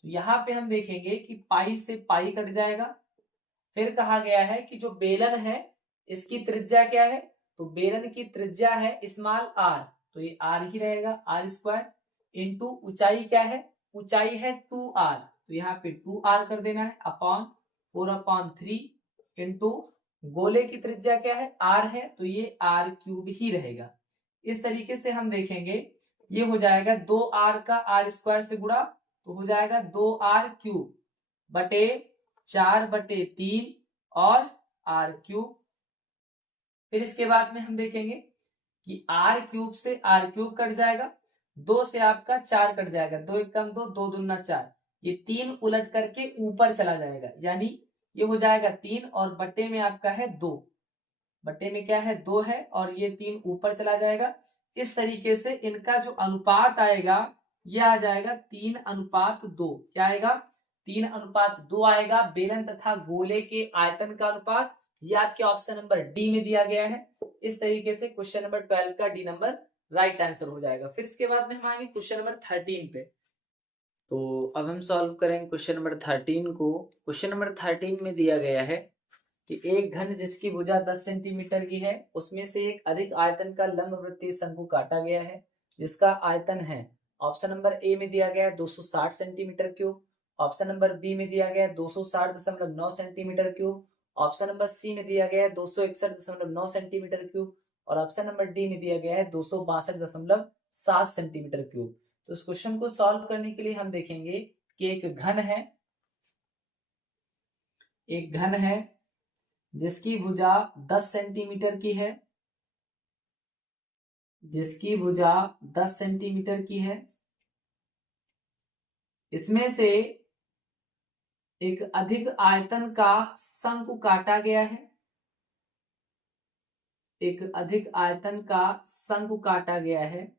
तो यहाँ पे हम देखेंगे कि पाई से पाई कट जाएगा। फिर कहा गया है कि जो बेलन है इसकी त्रिज्या क्या है, तो बेलन की त्रिज्या है स्मॉल आर, तो ये आर ही रहेगा, आर स्क्वायर इंटू ऊंचाई क्या है, ऊंचाई है 2r, तो यहाँ पे 2r कर देना है अपॉन 4/3 इंटू गोले की त्रिज्या क्या है, r है, तो ये r क्यूब ही रहेगा। इस तरीके से हम देखेंगे ये हो जाएगा 2r का r स्क्वायर से गुणा, तो हो जाएगा 2r क्यूब बटे 4/3 और r क्यूब। फिर इसके बाद में हम देखेंगे कि r क्यूब से r क्यूब कट जाएगा, 2 से आपका 4 कट जाएगा, 2 एकम 2, 2 दूना 4, ये 3 उलट करके ऊपर चला जाएगा, यानी ये हो जाएगा 3 और बट्टे में आपका है 2, बट्टे में क्या है 2 है और ये 3 ऊपर चला जाएगा। इस तरीके से इनका जो अनुपात आएगा ये आ जाएगा 3:2। क्या आएगा, 3:2 आएगा बेलन तथा गोले के आयतन का अनुपात। ये आपके ऑप्शन नंबर डी में दिया गया है। इस तरीके से क्वेश्चन नंबर 12 का डी नंबर राइट आंसर हो जाएगा। फिर इसके बाद में हम आएंगे क्वेश्चन नंबर 13 पे। तो अब हम सॉल्व करेंगे क्वेश्चन नंबर 13 को। क्वेश्चन नंबर 13 में दिया गया है कि एक घन जिसकी भुजा 10 सेंटीमीटर की है उसमें से एक अधिक आयतन का लंबवृत्तीय शंकु काटा गया है जिसका आयतन है, ऑप्शन नंबर ए में दिया गया है 260 centimetre cube, option number B में दिया गया है 260.9 centimetre cube, option number C में दिया गया है 261.9 सेंटीमीटर क्यूब और ऑप्शन नंबर डी में दिया गया है 262.7 सेंटीमीटर क्यूब। तो इस क्वेश्चन को सॉल्व करने के लिए हम देखेंगे कि एक घन है जिसकी भुजा 10 सेंटीमीटर की है, जिसकी भुजा 10 सेंटीमीटर की है, इसमें से एक अधिक आयतन का शंकु काटा गया है, एक अधिक आयतन का शंकु काटा गया है,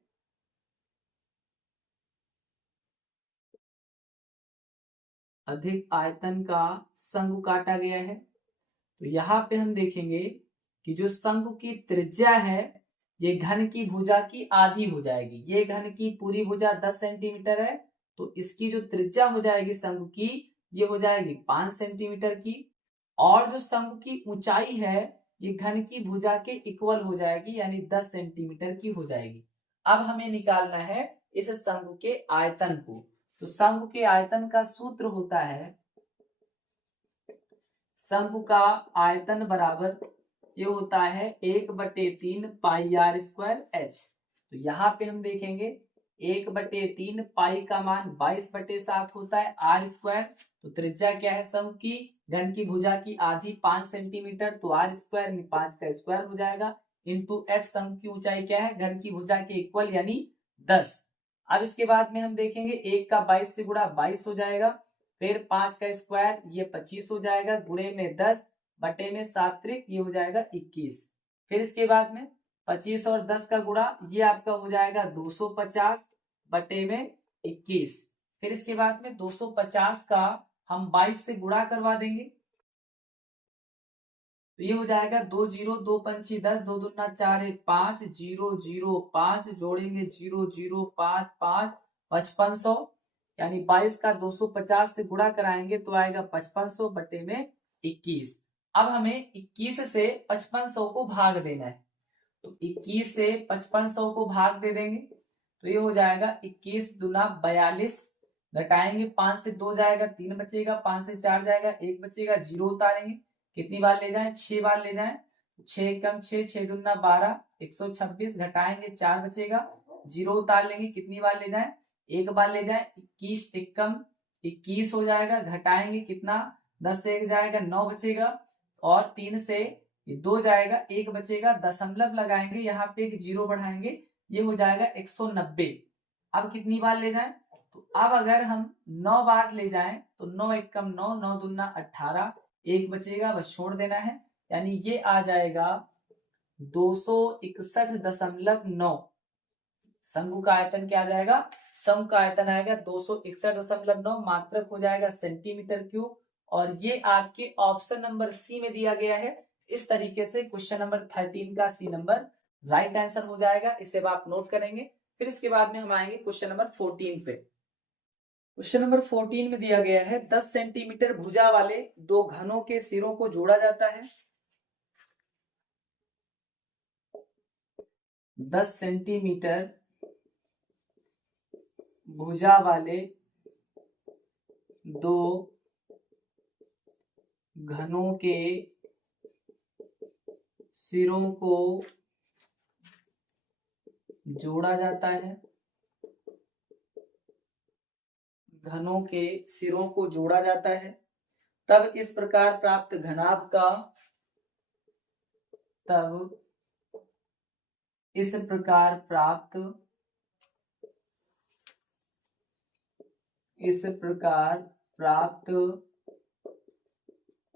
अधिक आयतन का शंकु काटा गया है। तो यहाँ पे हम देखेंगे कि जो शंकु की त्रिज्या है ये घन की भुजा की आधी हो जाएगी। ये घन की पूरी भुजा 10 सेंटीमीटर है तो इसकी जो त्रिज्या हो जाएगी शंकु की ये हो जाएगी 5 सेंटीमीटर की, और जो शंकु की ऊंचाई है ये घन की भुजा के इक्वल हो जाएगी यानी 10 सेंटीमीटर की हो जाएगी। अब हमें निकालना है इस शंकु के आयतन को। तो शंकु के आयतन का सूत्र होता है, शंकु का आयतन बराबर ये होता है 1/3 पाई आर स्क्वायर एच। तो यहाँ पे हम देखेंगे 1/3 पाई का मान 22/7 होता है आर स्क्वायर। तो त्रिज्या क्या है शंकु की, घन की भुजा की आधी 5 सेंटीमीटर, तो आर स्क्वायर में 5 का स्क्वायर हो जाएगा इंटू एच। शंकु की ऊंचाई क्या है, घन की भुजा के इक्वल यानी 10। अब इसके बाद में हम देखेंगे 1 का 22 से गुणा 22 हो जाएगा, फिर 5 का स्क्वायर ये 25 हो जाएगा, गुणे में 10 बटे में 7 त्रिक ये हो जाएगा 21। फिर इसके बाद में 25 और 10 का गुणा ये आपका हो जाएगा 250 बटे में 21। फिर इसके बाद में 250 का हम 22 से गुणा करवा देंगे तो ये हो जाएगा 2 0 2 पंची 10, 2 दूना 4 1 5 0 0 5 जोड़ेंगे 0 0 5 5 5500 यानी 22 का 250 से गुणा कराएंगे तो आएगा 5500 बटे में 21। अब हमें 21 से 5500 को भाग देना है, तो 21 से 5500 को भाग दे देंगे तो ये हो जाएगा 21 दूना 42, घटाएंगे 5 से 2 जाएगा 3 बचेगा, 5 से 4 जाएगा 1 बचेगा, 0 उतारेंगे कितनी बार ले जाएं, 6 बार ले जाएं, 6 कम 6 6 दूना 12 126, घटाएंगे 4 बचेगा, 0 उतार लेंगे कितनी बार ले जाएं, 1 बार ले जाएं, 21 एकम 21 हो जाएगा, घटाएंगे कितना 10 से 1 जाएगा 9 बचेगा और 3 से 2 जाएगा 1 बचेगा, दशमलव लगाएंगे यहाँ पे एक 0 बढ़ाएंगे ये हो जाएगा 190। अब कितनी बार ले जाएं, तो अब अगर हम 9 बार ले जाएं तो 9 एकम 9 9 दूना 18, 1 बचेगा बस छोड़ देना है, यानी ये आ जाएगा 261.9। शंकु का आयतन क्या आ जाएगा, शंकु का आयतन आएगा 261.9, मात्रक हो जाएगा सेंटीमीटर क्यूब। और ये आपके ऑप्शन नंबर सी में दिया गया है। इस तरीके से क्वेश्चन नंबर 13 का सी नंबर राइट आंसर हो जाएगा। इसे आप नोट करेंगे। फिर इसके बाद में हम आएंगे क्वेश्चन नंबर 14 पे। क्वेश्चन नंबर 14 में दिया गया है 10 सेंटीमीटर भुजा वाले दो घनों के सिरों को जोड़ा जाता है। 10 सेंटीमीटर भुजा वाले दो घनों के सिरों को जोड़ा जाता है। घनों के सिरों को जोड़ा जाता है। तब इस प्रकार प्राप्त घनाभ का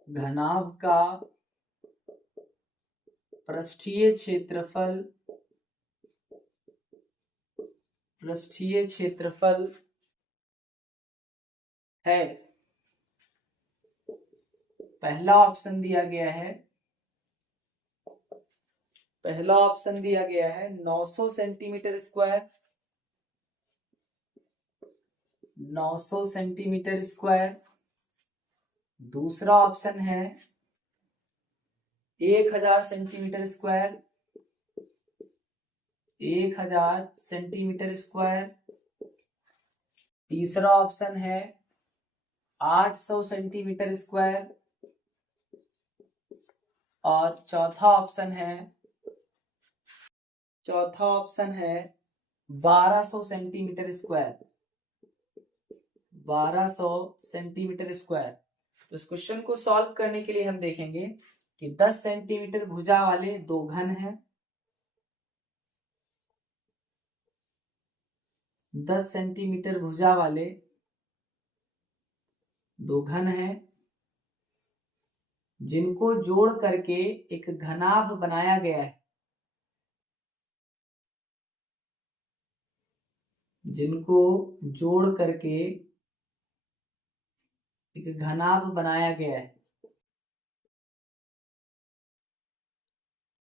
घनाभ का पृष्ठीय क्षेत्रफल है। पहला ऑप्शन दिया गया है 900 सेंटीमीटर स्क्वायर। 900 centimetre square. दूसरा ऑप्शन है 1000 सेंटीमीटर स्क्वायर। 1000 centimetre square. तीसरा ऑप्शन है 800 सेंटीमीटर स्क्वायर। और चौथा ऑप्शन है 1200 सेंटीमीटर स्क्वायर। 1200 centimetre square. तो इस क्वेश्चन को सॉल्व करने के लिए हम देखेंगे कि 10 सेंटीमीटर भुजा वाले दो घन हैं। 10 सेंटीमीटर भुजा वाले दो घन हैं जिनको जोड़ करके एक घनाभ बनाया गया है। जिनको जोड़ करके एक घनाभ बनाया गया है।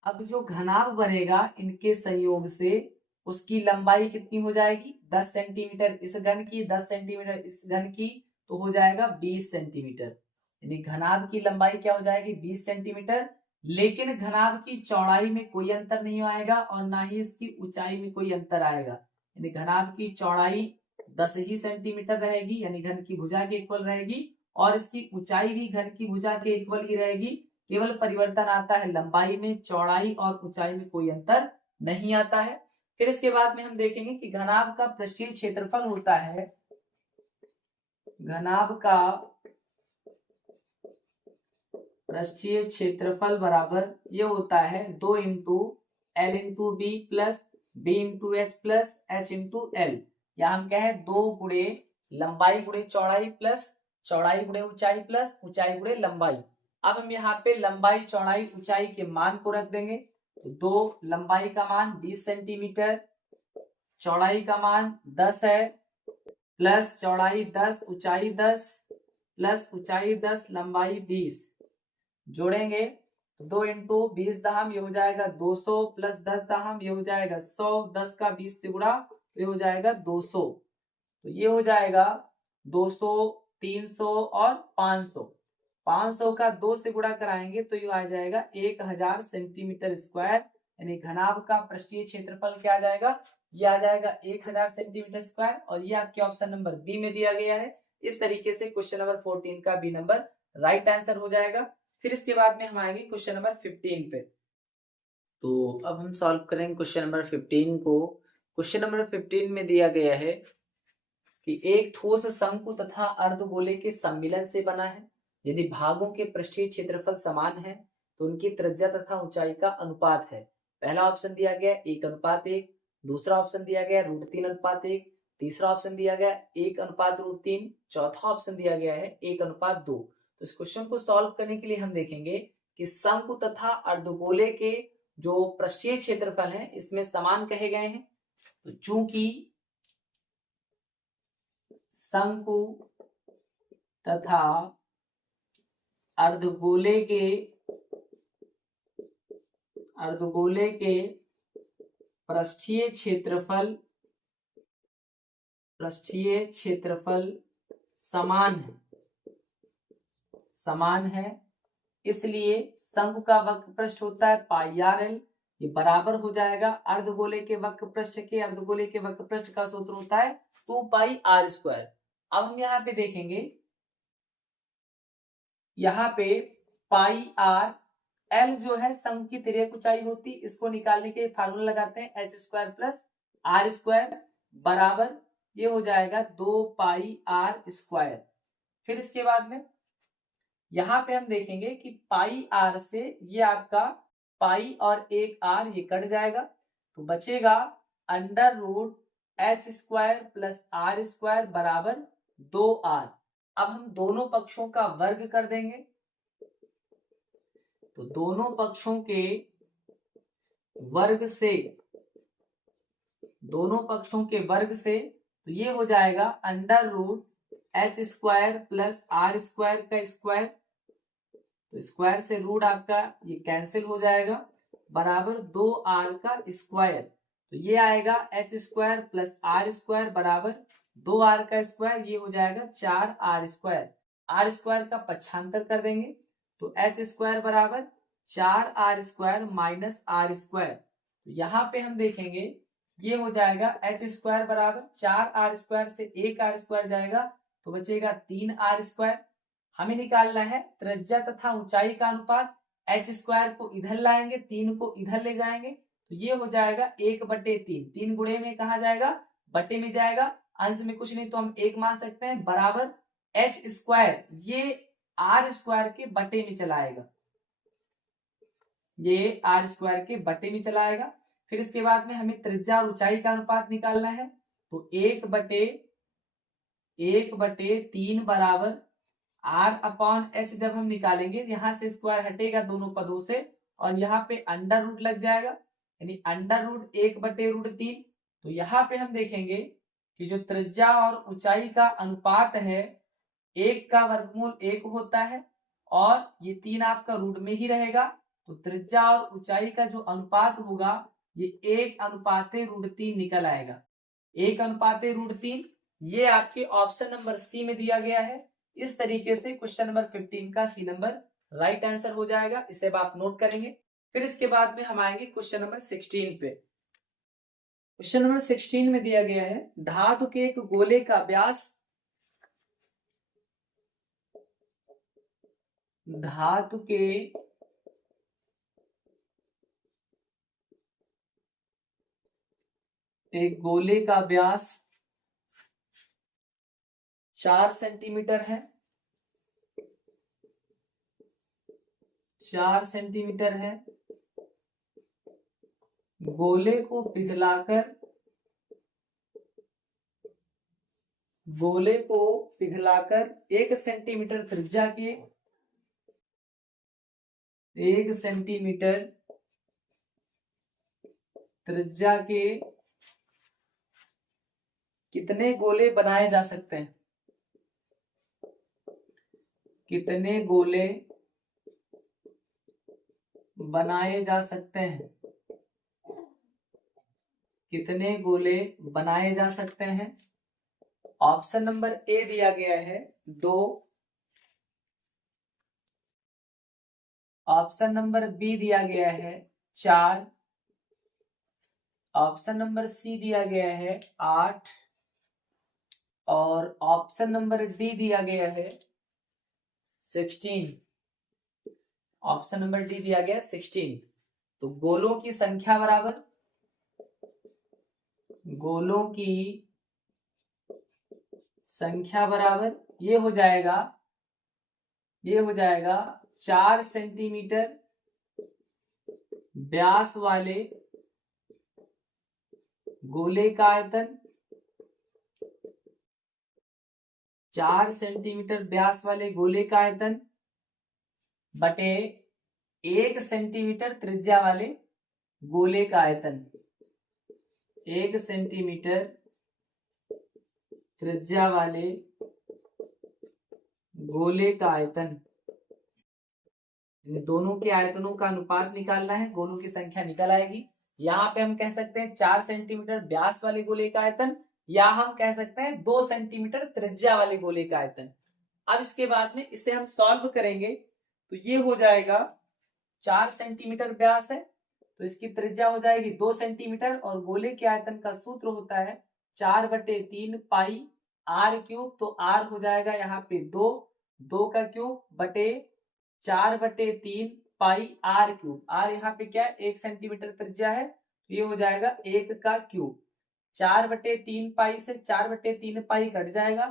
अब जो घनाभ बनेगा इनके संयोग से उसकी लंबाई कितनी हो जाएगी, 10 सेंटीमीटर इस घन की, 10 सेंटीमीटर इस घन की, तो हो जाएगा 20 सेंटीमीटर। यानी घनाभ की लंबाई क्या हो जाएगी, 20 सेंटीमीटर। लेकिन घनाभ की चौड़ाई में कोई अंतर नहीं आएगा और ना ही इसकी ऊंचाई में कोई अंतर आएगा। यानी घनाभ की चौड़ाई 10 ही सेंटीमीटर रहेगी, यानी घन की भुजा के इक्वल रहेगी, और इसकी ऊंचाई भी घन की भुजा के इक्वल ही रहेगी। केवल परिवर्तन आता है लंबाई में, चौड़ाई और ऊंचाई में कोई अंतर नहीं आता है। फिर इसके बाद में हम देखेंगे कि घनाभ का पृष्ठीय क्षेत्रफल होता है, घनाभ का पृष्ठीय क्षेत्रफल बराबर ये होता है 2 into L into B plus B into H plus H into L. या हम कहे 2 गुणे लंबाई गुणे चौड़ाई प्लस चौड़ाई गुणे ऊंचाई प्लस ऊंचाई गुणे लंबाई। अब हम यहाँ पे लंबाई चौड़ाई ऊंचाई के मान को रख देंगे। तो 2 लंबाई का मान 20 सेंटीमीटर, चौड़ाई का मान 10 है, प्लस चौड़ाई 10 ऊंचाई 10 प्लस ऊंचाई 10 लंबाई 20 जोड़ेंगे तो 2 इंटू 20 दहम ये हो जाएगा 200 प्लस 10 दहम ये हो जाएगा 100, 10 का 20 से गुणा तो ये हो जाएगा 200। तो ये हो जाएगा 200, 300 और 500। 500 का 2 से गुणा कराएंगे तो ये आ जाएगा 1000 सेंटीमीटर स्क्वायर। यानी घनाभ का पृष्ठीय क्षेत्रफल क्या आ जाएगा, ये आ जाएगा 1000 सेंटीमीटर स्क्वायर। और ये आपके ऑप्शन नंबर बी में दिया गया है। इस तरीके से क्वेश्चन नंबर 14 का बी नंबर राइट आंसर हो जाएगा। फिर इसके बाद में हम आएंगे क्वेश्चन नंबर 15 पे। तो अब हम सॉल्व करेंगे क्वेश्चन नंबर 15 को। क्वेश्चन नंबर 15 में दिया गया है कि एक ठोस शंकु तथा अर्धगोले के सम्मिलन से बना है। यदि भागों के पृष्ठीय क्षेत्रफल समान है तो उनकी त्रिज्या तथा ऊंचाई का अनुपात है। पहला ऑप्शन दिया गया 1:1, दूसरा ऑप्शन दिया गया √3:1, तीसरा ऑप्शन दिया गया 1:√3, चौथा ऑप्शन दिया गया है 1:2। तो इस क्वेश्चन को सॉल्व करने के लिए हम देखेंगे कि शंकु तथा अर्धगोले के जो पृष्ठीय क्षेत्रफल है इसमें समान कहे गए हैं। तो चूंकि शंकु तथा अर्धगोले के पृष्ठीय क्षेत्रफल समान है, इसलिए शंकु का वक्र पृष्ठ होता है पाई आर एल, ये बराबर हो जाएगा अर्धगोले के वक्र पृष्ठ का सूत्र होता है 2 पाई आर स्क्वायर। अब हम यहाँ पे देखेंगे, यहाँ पे पाई आर एल जो है शंकु की तिर्यक ऊंचाई होती, इसको निकालने के फार्मूला लगाते हैं H square plus R square बराबर ये हो जाएगा 2 पाई आर स्क्वायर। फिर इसके बाद में यहाँ पे हम देखेंगे कि पाई आर से ये आपका पाई और एक आर ये कट जाएगा, तो बचेगा under root H square plus R square बराबर 2r। अब हम दोनों पक्षों का वर्ग कर देंगे, तो दोनों पक्षों के वर्ग से तो ये हो जाएगा under root H square plus R square का स्क्वायर, तो स्क्वायर से रूट आपका ये कैंसिल हो जाएगा बराबर 2r का स्क्वायर, तो ये आएगा H square plus R square बराबर 2r का स्क्वायर, ये हो जाएगा 4r स्क्वायर। आर स्क्वायर का पक्षांतर कर देंगे तो एच स्क्वायर बराबर 4r square minus are square. तो यहाँ पे हम देखेंगे ये हो जाएगा एच स्क्वायर बराबर 4r स्क्वायर से 1r स्क्वायर जाएगा तो बचेगा 3r स्क्वायर। हमें निकालना है त्रिज्या तथा ऊंचाई का अनुपात, एच स्क्वायर को इधर लाएंगे 3 को इधर ले जाएंगे तो ये हो जाएगा 1/3, 3 गुणे में कहा जाएगा बटे में जाएगा, अंश में कुछ नहीं तो हम 1 मान सकते हैं बराबर एच स्क्वायर ये आर स्क्वायर के बटे में चला आएगा, ये आर स्क्वायर के बटे में चला आएगा। फिर इसके बाद में हमें त्रिज्या और ऊंचाई का अनुपात निकालना है, तो 1/3 बराबर आर अपॉन एच। जब हम निकालेंगे यहां से स्क्वायर हटेगा दोनों पदों से और यहाँ पे अंडर रूट लग जाएगा, यानी अंडर रूट 1/√3। तो यहाँ पे हम देखेंगे कि जो त्रिज्या और ऊंचाई का अनुपात है 1 का वर्गमूल 1 होता है और ये 3 आपका रूट में ही रहेगा, तो त्रिज्या और ऊंचाई का जो अनुपात होगा ये 1/√3 निकल आएगा, 1/√3। ये आपके ऑप्शन नंबर सी में दिया गया है। इस तरीके से क्वेश्चन नंबर 15 का सी नंबर राइट आंसर हो जाएगा, इसे आप नोट करेंगे। फिर इसके बाद में हम आएंगे क्वेश्चन नंबर 16 पे। क्वेश्चन नंबर 16 में दिया गया है धातु के एक गोले का व्यास एक गोले का व्यास 4 सेंटीमीटर है, 4 सेंटीमीटर है। गोले को पिघलाकर 1 सेंटीमीटर त्रिज्या के 1 सेंटीमीटर त्रिज्या के कितने गोले बनाए जा सकते हैं, कितने गोले बनाए जा सकते हैं, कितने गोले बनाए जा सकते हैं। ऑप्शन नंबर ए दिया गया है 2, ऑप्शन नंबर बी दिया गया है 4, ऑप्शन नंबर सी दिया गया है 8 और ऑप्शन नंबर डी दिया गया है 16। ऑप्शन नंबर डी दिया गया 16। तो गोलों की संख्या बराबर, गोलों की संख्या बराबर ये हो जाएगा 4 सेंटीमीटर व्यास वाले गोले का आयतन, 4 सेंटीमीटर व्यास वाले गोले का आयतन बटे 1 सेंटीमीटर त्रिज्या वाले गोले का आयतन, 1 सेंटीमीटर त्रिज्या वाले गोले का आयतन, दोनों के आयतनों का अनुपात निकालना है, गोलों की संख्या निकल आएगी। यहाँ पे हम कह सकते हैं 4 सेंटीमीटर व्यास वाले गोले का आयतन, या हम कह सकते हैं 2 सेंटीमीटर त्रिज्या वाले गोले का आयतन। अब इसके बाद में इसे हम सॉल्व करेंगे तो ये हो जाएगा 4 सेंटीमीटर व्यास है तो इसकी त्रिज्या हो जाएगी 2 सेंटीमीटर, और गोले के आयतन का सूत्र होता है 4/3 पाई r क्यूब। तो r हो जाएगा यहाँ पे 2 का क्यूब बटे 4/3 पाई r क्यूब। r यहाँ पे क्या है, 1 सेंटीमीटर त्रिज्या है, तो ये हो जाएगा 1 का क्यूब। 4/3 पाई से 4/3 पाई कट जाएगा,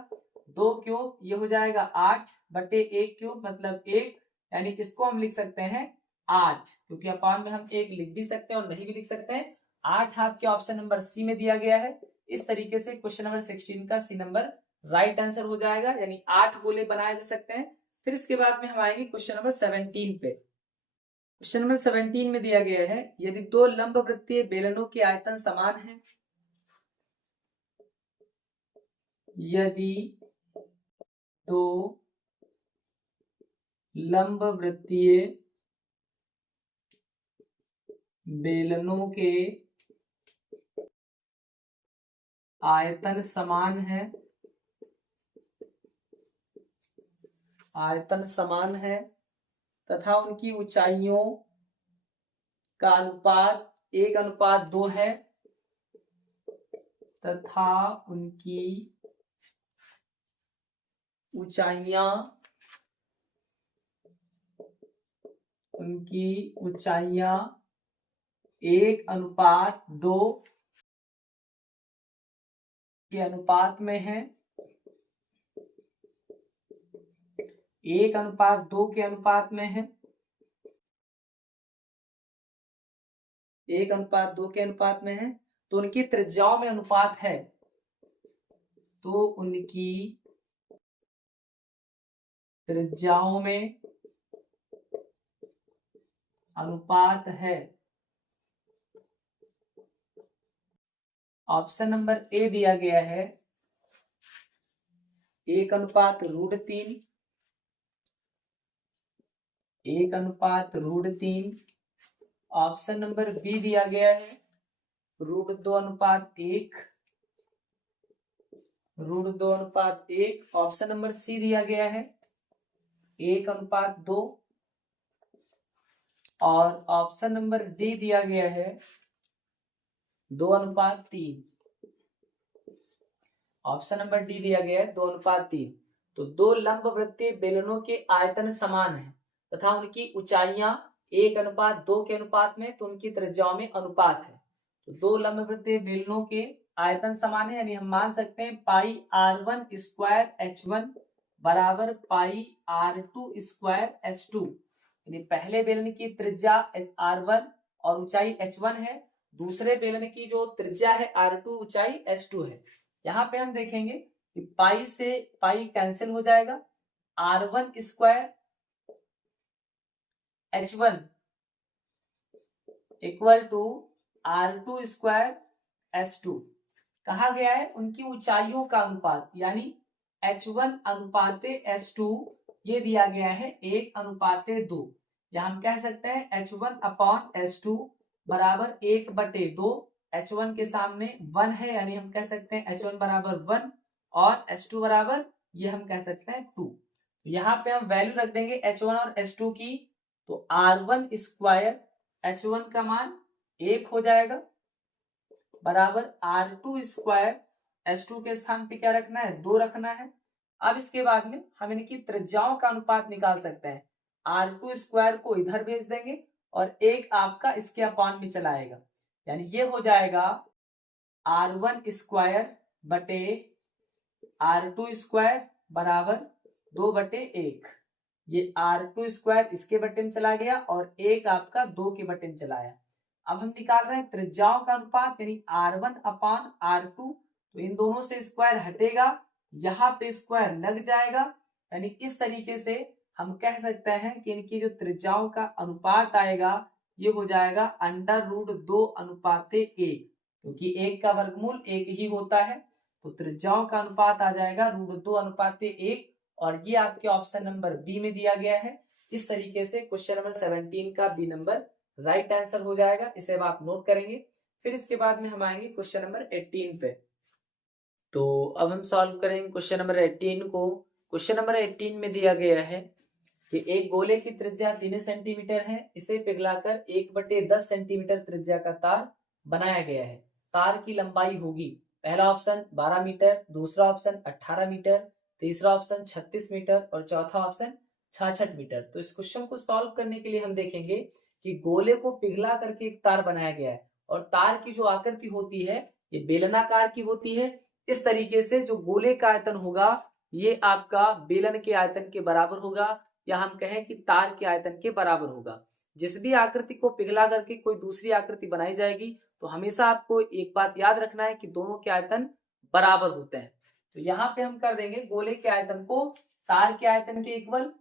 2 क्यूब ये हो जाएगा 8/1 क्यूब मतलब 1, यानी इसको हम लिख सकते हैं 8, क्योंकि अपान में हम 1 लिख भी सकते हैं और नहीं भी लिख सकते हैं। 8 आपके ऑप्शन नंबर सी में दिया गया है। इस तरीके से क्वेश्चन नंबर 16 का सी नंबर राइट आंसर हो जाएगा, यानी 8 गोले बनाए जा सकते हैं। फिर इसके बाद में हम आएंगे क्वेश्चन नंबर 17 पे। क्वेश्चन नंबर 17 में दिया गया है, यदि 2 लंबवृत्तीय बेलनों के आयतन समान है, यदि 2 लंबवृत्तीय बेलनों के आयतन समान है, आयतन समान है तथा उनकी ऊंचाइयों का अनुपात 1:2 है, तथा उनकी ऊंचाइयां 1:2 के अनुपात में है, 1:2 के अनुपात में है, 1:2 के अनुपात में है, तो उनकी त्रिज्याओं में अनुपात है, तो उनकी त्रिज्याओं में अनुपात है। ऑप्शन नंबर ए दिया गया है 1:3, 1:3। ऑप्शन नंबर बी दिया गया है √2:1, √2:1। ऑप्शन नंबर सी दिया गया है 1:2, और ऑप्शन नंबर डी दिया गया है 2:3। ऑप्शन नंबर डी दिया गया है 2:3। तो 2 लंबवृत्तीय बेलनों के आयतन समान है तथा उनकी ऊंचाइयां 1:2 के अनुपात में, तो उनकी त्रिज्याओं में अनुपात है। तो 2 लंबवृत्तीय बेलनों के आयतन समान है, यानी हम मान सकते हैं पाई r1 स्क्वायर h1 बराबर पाई r2 स्क्वायर h2। यानी पहले बेलन की त्रिज्या r1 और ऊंचाई h1 है, दूसरे बेलन की जो त्रिज्या है r2 ऊंचाई h2 है। यहाँ पे हम देखेंगे कि पाई से पाई कैंसिल हो जाएगा, r1 square h1 equal to r2 square h2। कहा गया है उनकी ऊंचाइयों का अनुपात, यानी h1 अनुपाते h2 ये दिया गया है 1:2। या हम कह सकते हैं h1/h2 बराबर 1/2। h1 के सामने 1 है, यानी हम कह सकते हैं h1 बराबर 1 और h2 बराबर ये हम कह सकते हैं 2। तो यहाँ पे हम वैल्यू रख देंगे h1 और h2 की, तो r1 स्क्वायर h1 का मान 1 हो जाएगा बराबर r2 स्क्वायर h2 के स्थान पे क्या रखना है, 2 रखना है। अब इसके बाद में हम इनकी त्रिज्याओं का अनुपात निकाल सकते हैं। r2 स्क्वायर को इधर भेज देंगे और 1 आपका इसके अपान में चला आएगा, यानी ये हो जाएगा r1 स्क्वायर बटे r2 स्क्वायर बराबर 2/1। ये r2 स्क्वायर इसके बटे में चला गया और 1 आपका 2 के बटे में चला आया। अब हम निकाल रहे हैं त्रिज्याओं का अनुपात, यानी r1/r2। तो इन दोनों से स्क्वायर हटेगा, यहाँ पे स्क्वायर लग जाएगा, यानी इस तरीके से हम कह सकते हैं कि इनकी जो त्रिज्याओं का अनुपात आएगा ये हो जाएगा √2/1, क्योंकि 1 का वर्गमूल 1 ही होता है, तो त्रिज्याओं का अनुपात आ जाएगा √2/1, और ये आपके ऑप्शन नंबर बी में दिया गया है। इस तरीके से क्वेश्चन नंबर 17 का बी नंबर राइट आंसर हो जाएगा। इसे आप नोट करेंगे। फिर इसके बाद में हम आएंगे क्वेश्चन नंबर 18 पे। तो अब हम सॉल्व करेंगे क्वेश्चन नंबर 18 को। क्वेश्चन नंबर 18 में दिया गया है कि एक गोले की त्रिज्या 3 सेंटीमीटर है, इसे पिघलाकर 1/10 सेंटीमीटर त्रिज्या का तार बनाया गया है। तार की लंबाई होगी, पहला ऑप्शन 12 मीटर, दूसरा ऑप्शन 18 मीटर, तीसरा ऑप्शन 36 मीटर और चौथा ऑप्शन 66 मीटर। तो इस क्वेश्चन को सॉल्व करने के लिए हम देखेंगे कि गोले को पिघला करके एक तार बनाया गया है, और तार की जो आकृति होती है ये बेलनाकार की होती है। इस तरीके से जो गोले का आयतन होगा ये आपका बेलन के आयतन के बराबर होगा, या हम कहें कि तार के आयतन के बराबर होगा। जिस भी आकृति को पिघला करके कोई दूसरी आकृति बनाई जाएगी तो हमेशा आपको एक बात याद रखना है कि दोनों के आयतन बराबर होते हैं। तो यहाँ पे हम कर देंगे गोले के आयतन को तार के आयतन के इक्वल,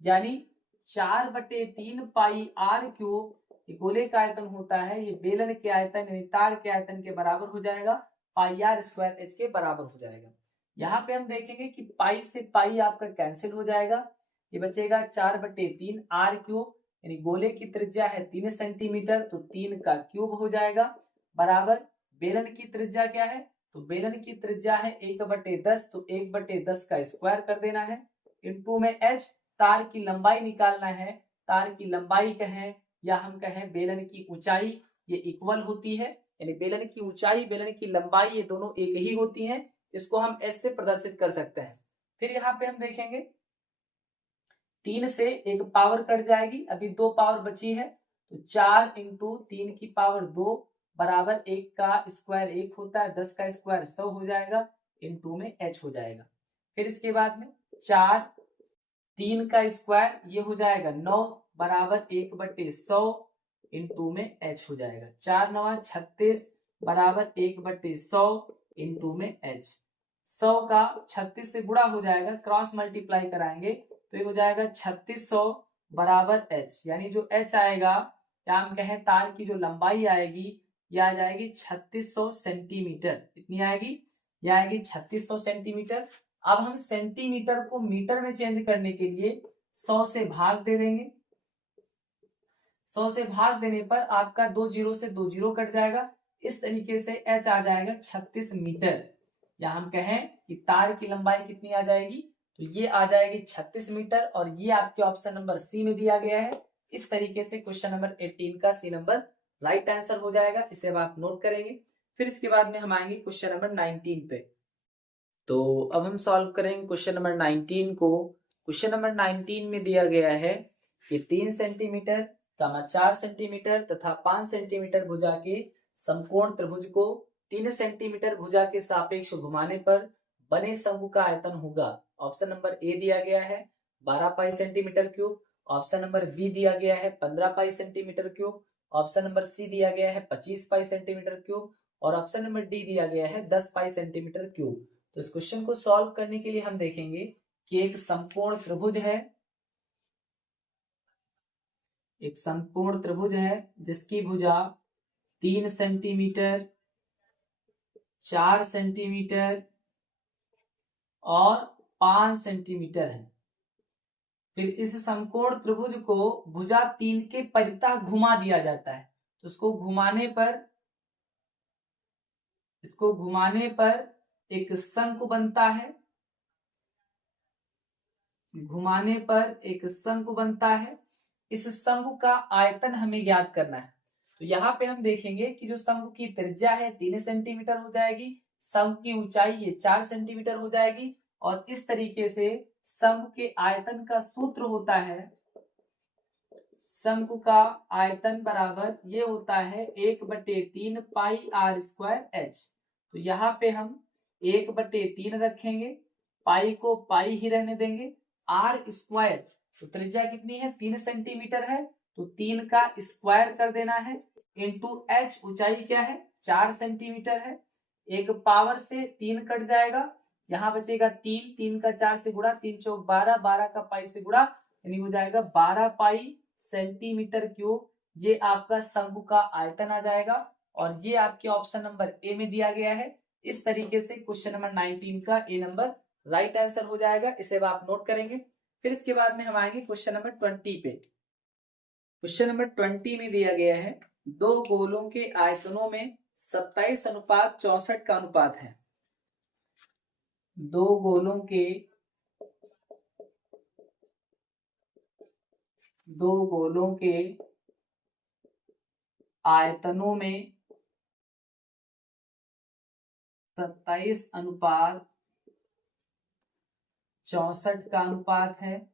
यानी 4/3 पाई r क्यूब। गोले का आयतन होता है ये बेलन के आयतन यानी तार के आयतन के बराबर हो जाएगा, पाई r² h के बराबर हो जाएगा। यहाँ पे हम देखेंगे कि पाई से पाई आपका कैंसिल हो जाएगा, ये बचेगा 4/3 r क्यूब, यानी गोले की त्रिज्या है 3 सेंटीमीटर, तो 3 का क्यूब हो जाएगा, बराबर बेलन की त्रिज्या क्या है, तो बेलन की त्रिज्या है 1/10, तो 1/10 का स्क्वायर कर देना है, इनटू में h। तार की लंबाई निकालना है, तार की लंबाई कहें या हम कहें बेलन की ऊंचाई, ये इक्वल होती है, यानी बेलन की ऊंचाई बेलन की लंबाई ये दोनों एक ही होती हैं। इसको हम s से प्रदर्शित कर सकते हैं। फिर यहाँ पे हम देखेंगे 3 से एक पावर कट जाएगी, अभी 2 पावर बची है, तो 4 × 3 की पावर 2 बराबर 1 का स्क्वायर 1 होता है, 10 का स्क्वायर 100 हो जाएगा, इनटू में h हो जाएगा। फिर इसके बाद में 4 3 का स्क्वायर ये हो जाएगा 9 बराबर 1/100 इनटू में h हो जाएगा, 4 9 36 बराबर 1/100 इनटू में h। 100 का 36 से गुणा हो जाएगा, क्रॉस मल्टीप्लाई कराएंगे तो ये हो जाएगा 3600 बराबर h, यानी जो h आएगा या हम कहें तार की जो लंबाई आएगी ये आ जाएगी 3600 सेंटीमीटर। कितनी आएगी, ये आएगी 3600 सेंटीमीटर। अब हम सेंटीमीटर को मीटर में चेंज करने के लिए 100 से भाग दे देंगे। 100 से भाग देने पर आपका 2 जीरो से 2 जीरो कट जाएगा, इस तरीके से h आ जाएगा 36 मीटर, या हम कहें कि तार की लंबाई कितनी आ जाएगी, तो ये आ जाएगी 36 मीटर, और ये आपके ऑप्शन नंबर सी में दिया गया है। इस तरीके से क्वेश्चन नंबर 18 का सी नंबर राइट आंसर हो जाएगा, इसे आप नोट करेंगे। फिर इसके बाद में हम आएंगे क्वेश्चन नंबर 19 पे। तो अब हम सॉल्व करेंगे क्वेश्चन नंबर 19 को। क्वेश्चन नंबर 19 में दिया गया है कि 3 सेंटीमीटर, 4 सेंटीमीटर तथा 5 सेंटीमीटर भुजा के समकोण त्रिभुज को 3 सेंटीमीटर भुजा के सापेक्ष घुमाने पर बने शंकु का आयतन होगा। ऑप्शन नंबर ए दिया गया है 12 pi centimetre cube, option number B दिया गया है 15 pi centimetre cube, option number C दिया गया है 25 पाई सेंटीमीटर क्यूब, और ऑप्शन नंबर डी दिया गया है 10 पाई सेंटीमीटर क्यूब। तो इस क्वेश्चन को सॉल्व करने के लिए हम देखेंगे कि एक समकोण त्रिभुज है, एक समकोण त्रिभुज है जिसकी भुजा 3 सेंटीमीटर, 4 सेंटीमीटर और 5 सेंटीमीटर है। फिर इस समकोण त्रिभुज को भुजा 3 के परितः घुमा दिया जाता है, तो इसको घुमाने पर एक शंकु बनता है, घुमाने पर एक शंकु बनता है। इस शंकु का आयतन हमें ज्ञात करना है। तो यहाँ पे हम देखेंगे कि जो शंकु की त्रिज्या है 3 सेंटीमीटर हो जाएगी, शंकु की ऊंचाई ये 4 सेंटीमीटर हो जाएगी, और इस तरीके से शंकु के आयतन का सूत्र होता है, शंकु का आयतन बराबर ये होता है 1/3 पाई r² h। तो यहाँ पे हम 1/3 रखेंगे, पाई को पाई ही रहने देंगे, r², तो त्रिज्या कितनी है 3 सेंटीमीटर है, तो 3 का स्क्वायर कर देना है, इंटू h, ऊंचाई क्या है 4 सेंटीमीटर है, एक पावर से 3 कट जाएगा, यहाँ बचेगा 3, 3 का 4 से गुणा, 3 चौक 12, 12 का पाई से गुणा, यानी हो जाएगा 12 पाई सेंटीमीटर क्यूब, ये आपका शंकु का आयतन आ जाएगा और ये आपके ऑप्शन नंबर ए में दिया गया है। इस तरीके से क्वेश्चन नंबर 19 का ए नंबर राइट आंसर हो जाएगा। इसे आप नोट करेंगे। फिर इसके बाद में हम आएंगे क्वेश्चन नंबर 20 पे। क्वेश्चन नंबर 20 में दिया गया है दो गोलों के आयतनों में 27:64 का अनुपात है। दो गोलों के आयतनों में 27:64 का अनुपात है।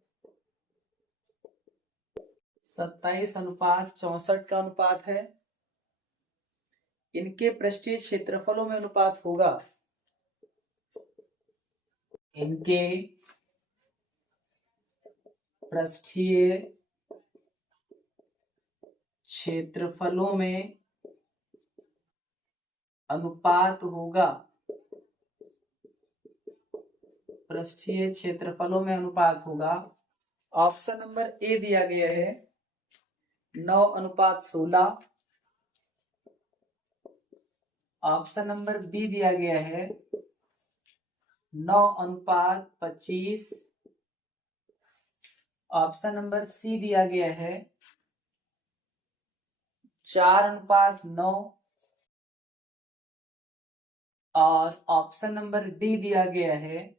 27:64 का अनुपात है। इनके पृष्ठीय क्षेत्रफलों में अनुपात होगा। इनके पृष्ठीय क्षेत्रफलों में अनुपात होगा। पृष्ठीय क्षेत्रफलों में अनुपात होगा। ऑप्शन नंबर ए दिया गया है 9:16। ऑप्शन नंबर बी दिया गया है 9:25। ऑप्शन नंबर सी दिया गया है 4:9 और ऑप्शन नंबर डी दिया गया है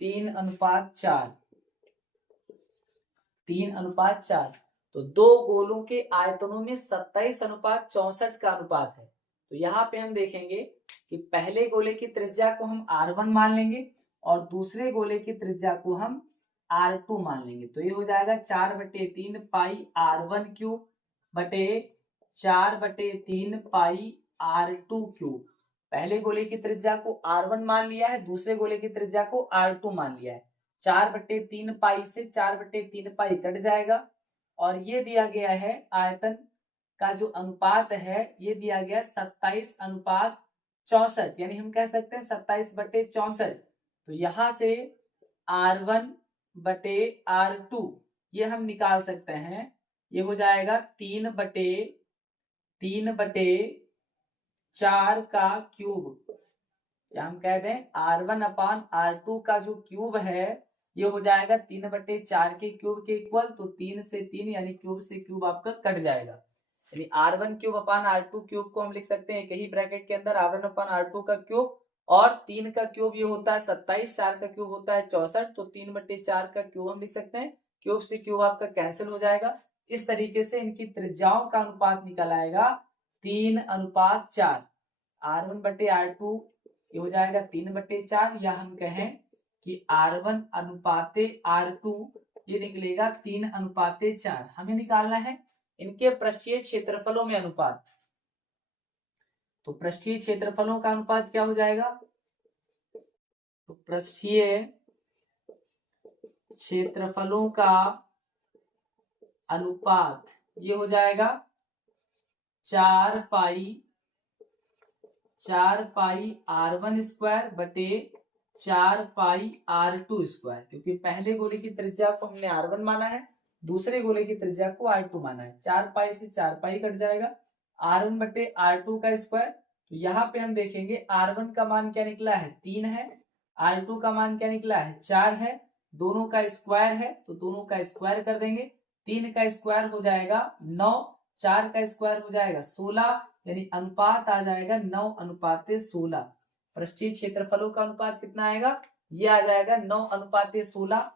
3:4। 3:4। तो दो गोलों के आयतनों में 27:64 का अनुपात है। तो यहाँ पे हम देखेंगे कि पहले गोले की त्रिज्या को हम R1 मान लेंगे और दूसरे गोले की त्रिज्या को हम R2 मान लेंगे। तो ये हो जाएगा 4/3 पाई R1 क्यूब बटे 4/3 पाई R2 क्यूब। पहले गोले की त्रिज्या को R1 मान लिया है, दूसरे गोले की त्रिज्या को R2 मान लिया है। 4/3 पाई से 4/3 पाई कट जाएगा और ये दिया गया है आयतन का जो अनुपात है, ये दिया गया 27:64, यानी हम कह सकते हैं 27/64। तो यहां से R1/R2 ये हम निकाल सकते हैं। ये हो जाएगा 3/4 का क्यूब, या हम कह दें R1/R2 का जो क्यूब है ये हो जाएगा 3/4 के क्यूब के इक्वल। तो 3 से 3 यानी क्यूब से क्यूब आपका कट जाएगा, यानी R1 क्यूब अपान R2 क्यूब को हम लिख सकते हैं एक ही ब्रैकेट के अंदर R1/R2 का क्यूब, और 3 का क्यूब ये होता है 27, 4 का क्यूब होता है 64। तो 3/4 का क्यूब हम लिख सकते हैं। क्यूब से क्यूब आपका कैंसिल हो जाएगा। इस तरीके से इनकी त्रिज्याओं का अनुपात निकल आएगा 3:4। R1/R2 ये हो जाएगा 3/4, या हम कहें कि R1:R2 ये निकलेगा 3:4। हमें निकालना है इनके पृष्ठीय क्षेत्रफलों में अनुपात। तो पृष्ठीय क्षेत्रफलों का अनुपात क्या हो जाएगा? तो पृष्ठीय क्षेत्रफलों का अनुपात ये हो जाएगा 4 पाई R1 स्क्वायर बटे 4 पाई R2 स्क्वायर, क्योंकि पहले गोले की त्रिज्या को हमने R1 माना है, दूसरे गोले की त्रिज्या को R2 माना है। 4 पाई से 4 पाई कट जाएगा, R1 बटे R2 का स्क्वायर। तो यहाँ पे हम देखेंगे R1 का मान क्या निकला है 3 है, R2 का मान क्या निकला है 4 है, दोनों का स्क्वायर है तो दोनों का स्क्वायर कर देंगे। 3 का स्क्वायर हो जाएगा 9, 4 का स्क्वायर हो जाएगा 16, यानी अनुपात आ जाएगा 9:16। पृष्ठीय क्षेत्रफलों का अनुपात कितना आएगा? ये आ जाएगा 9:16।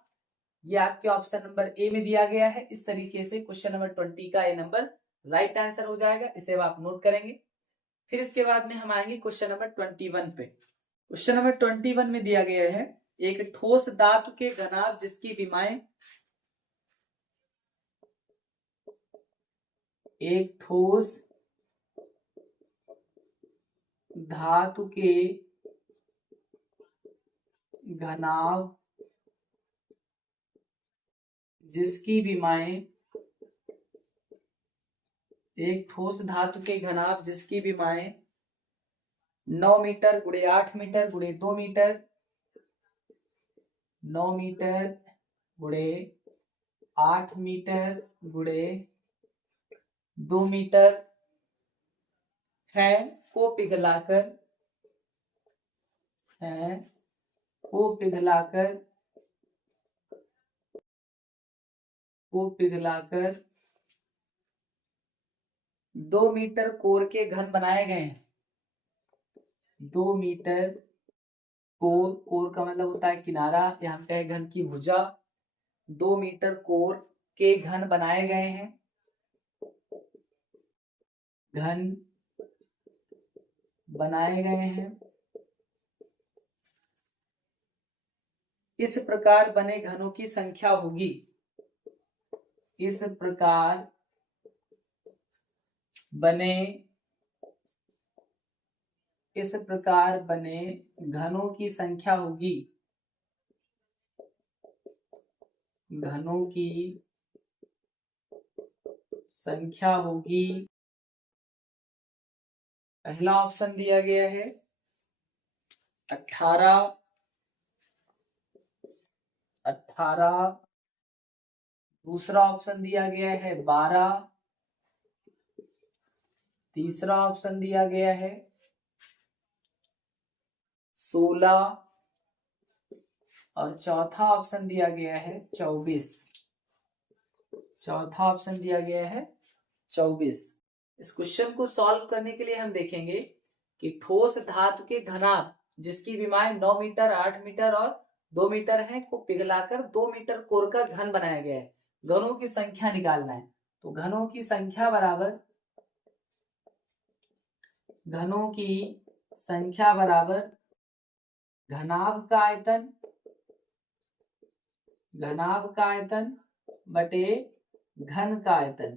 ये आपके ऑप्शन नंबर ए में दिया गया है। इस तरीके से क्वेश्चन नंबर 20 का ए नंबर राइट आंसर हो जाएगा। इसे आप नोट करेंगे। फिर इसके बाद में हम आएंगे क्वेश्चन नंबर 21 पे। क्वेश्चन नंबर 21 में दिया गया है एक ठोस धातु के घनाभ जिसकी विमाएं एक ठोस धातु के घनाभ जिसकी विमाएं एक ठोस धातु के घनाभ जिसकी विमाएं 9 मीटर गुणे 8 मीटर गुणे 2 मीटर, 9 मीटर गुणे 8 मीटर गुणे 2 मीटर है को पिघलाकर को पिघलाकर 2 मीटर कोर के घन बनाए गए हैं। 2 मीटर कोर का मतलब होता है किनारा, यहाँ पे है घन की भुजा। 2 मीटर कोर के घन बनाए गए हैं, घन बनाए गए हैं। इस प्रकार बने घनों की संख्या होगी, इस प्रकार बने घनों की संख्या होगी, घनों की संख्या होगी। पहला ऑप्शन दिया गया है 18, दूसरा ऑप्शन दिया गया है 12, तीसरा ऑप्शन दिया गया है 16 और चौथा ऑप्शन दिया गया है 24। चौथा ऑप्शन दिया गया है 24। इस क्वेश्चन को सॉल्व करने के लिए हम देखेंगे कि ठोस धातु के घनाभ जिसकी विमाएं 9 मीटर, 8 मीटर और 2 मीटर है को पिघलाकर 2 मीटर कोर का घन बनाया गया है। घनों की संख्या निकालना है, तो घनों की संख्या बराबर घनाभ का आयतन बटे घन का आयतन,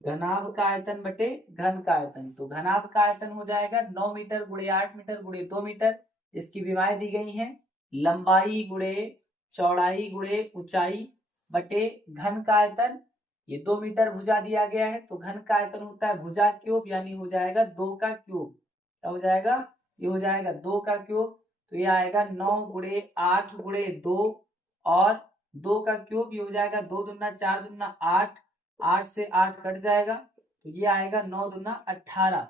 घनाभ का आयतन बटे घन का आयतन। तो घनाभ का आयतन हो जाएगा 9 मीटर गुणे 8 मीटर गुणे 2 मीटर। इसकी विमाएं दी गई हैं, लंबाई गुणे चौड़ाई गुणे ऊंचाई बटे घन का आयतन। ये 2 मीटर भुजा दिया गया है, तो घन का आयतन होता है भुजा क्यूब, यानी हो जाएगा 2 का क्यूब। क्या हो जाएगा? ये हो जाएगा 2 का क्यूब। तो ये आएगा 9 गुणे 8 गुणे 2 और 2 का क्यूब, ये हो जाएगा 2 दूना 4 दूना 8, 8 से 8 कट जाएगा, तो ये आएगा 9 दूना 18।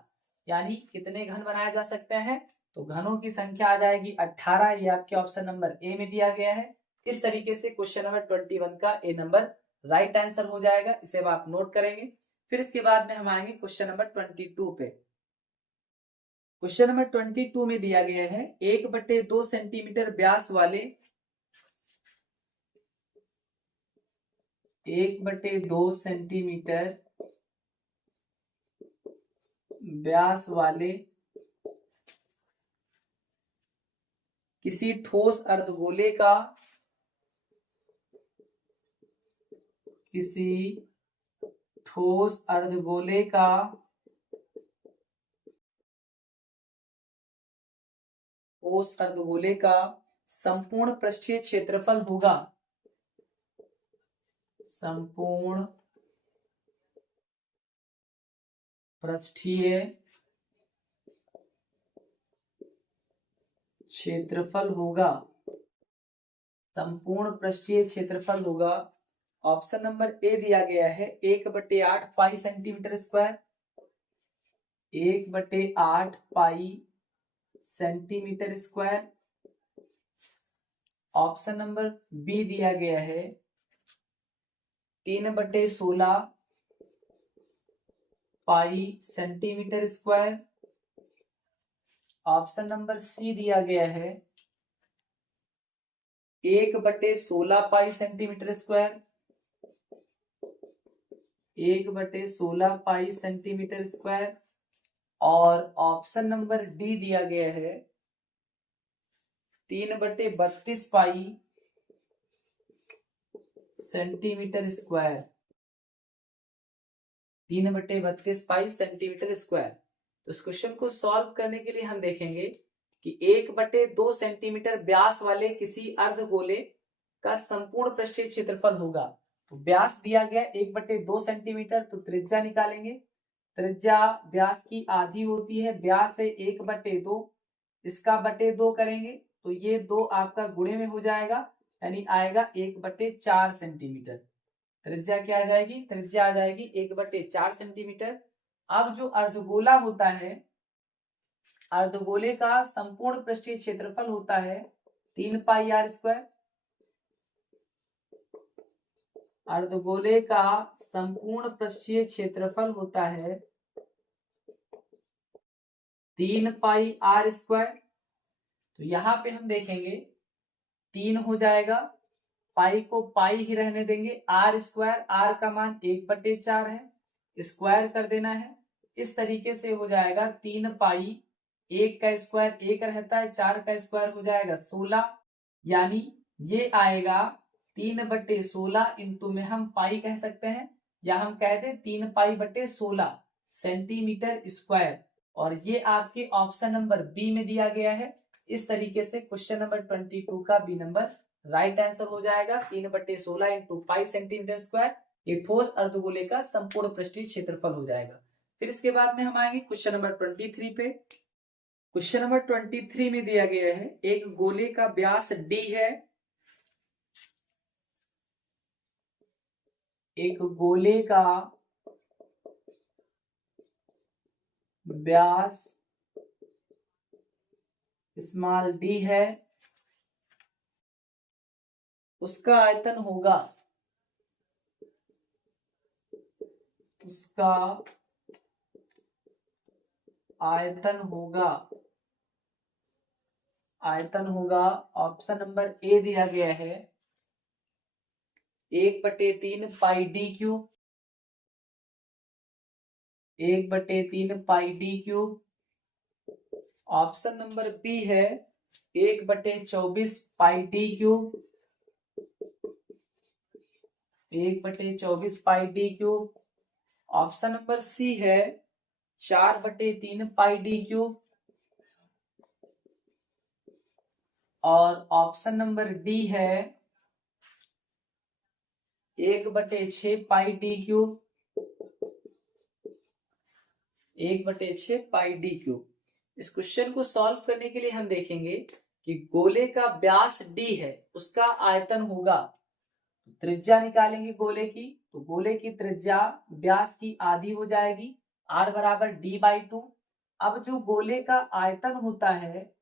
यानी कितने घन बनाए जा सकते हैं? तो घनों की संख्या आ जाएगी 18। ये आपके ऑप्शन नंबर ए में दिया गया है। इस तरीके से क्वेश्चन नंबर 21 का ए नंबर राइट आंसर हो जाएगा। इसे आप नोट करेंगे। फिर इसके बाद में हम आएंगे क्वेश्चन नंबर 22 पे। क्वेश्चन नंबर 22 में दिया गया है 1/2 सेंटीमीटर व्यास वाले 1/2 सेंटीमीटर व्यास वाले किसी ठोस अर्धगोले का संपूर्ण पृष्ठीय क्षेत्रफल होगा, संपूर्ण पृष्ठीय क्षेत्रफल होगा, संपूर्ण पृष्ठीय क्षेत्रफल होगा। ऑप्शन नंबर ए दिया गया है 1/8 pi centimetre square, 1/8 pi centimetre square. Option number B दिया गया है 3/16 pi centimetre square. Option number C दिया गया है 1/16 pi centimetre square, 1/16 pi centimetre square. और ऑप्शन नंबर डी दिया गया है 3/32 pi centimetre square, 3/32 pi centimetre square. तो इस क्वेश्चन को सॉल्व करने के लिए हम देखेंगे कि 1/2 सेंटीमीटर व्यास वाले किसी अर्धगोले का संपूर्ण पृष्ठीय क्षेत्रफल होगा। तो व्यास दिया गया 1/2 सेंटीमीटर, तो त्रिज्या निकालेंगे। त्रिज्या व्यास की आधी होती है, व्यास है 1/2, इसका बटे 2 करेंगे तो ये 2 आपका गुणे में हो जाएगा, यानी आएगा 1/4 सेंटीमीटर। त्रिज्या क्या आ जाएगी, त्रिज्या आ जाएगी 1/4 सेंटीमीटर। अब जो अर्धगोला होता है, अर्धगोले का संपूर्ण पृष्ठीय क्षेत्रफल होता है 3πr²। अर्धगोले का संपूर्ण पृष्ठीय क्षेत्रफल होता है 3πr²। तो यहाँ पे हम देखेंगे 3 हो जाएगा, पाई को पाई ही रहने देंगे, r², r का मान 1/4 है, स्क्वायर कर देना है। इस तरीके से हो जाएगा 3π, 1 का स्क्वायर 1 रहता है, 4 का स्क्वायर हो जाएगा 16, यानी ये आएगा 3/16 इंटू में हम पाई कह सकते हैं, या हम कह दें 3π/16 सेंटीमीटर स्क्वायर। और ये आपके ऑप्शन नंबर बी में दिया गया है। इस तरीके से क्वेश्चन नंबर 22 का बी नंबर राइट आंसर हो जाएगा। 3/16 इंटू पाई सेंटीमीटर स्क्वायर ये ठोस अर्धगोले का संपूर्ण पृष्ठीय क्षेत्रफल हो जाएगा। फिर इसके बाद में हम आएंगे क्वेश्चन नंबर 23 पे। क्वेश्चन नंबर 23 में दिया गया है एक गोले का व्यास d है, एक गोले का व्यास स्मॉल d है, उसका आयतन होगा, उसका आयतन होगा, आयतन होगा ऑप्शन नंबर ए दिया गया है 1/3πd³, 1/3πd³। Option number B है 1/24πd³, 1/24πd³। ऑप्शन नंबर सी है 4/3πd³, और ऑप्शन नंबर डी है 1/6πd³, 1/6πd³। इस क्वेश्चन को सॉल्व करने के लिए हम देखेंगे कि गोले का व्यास d है, उसका आयतन होगा, त्रिज्या निकालेंगे गोले की, तो गोले की त्रिज्या व्यास की आधी हो जाएगी, r = d/2। अब जो गोले का आयतन होता है,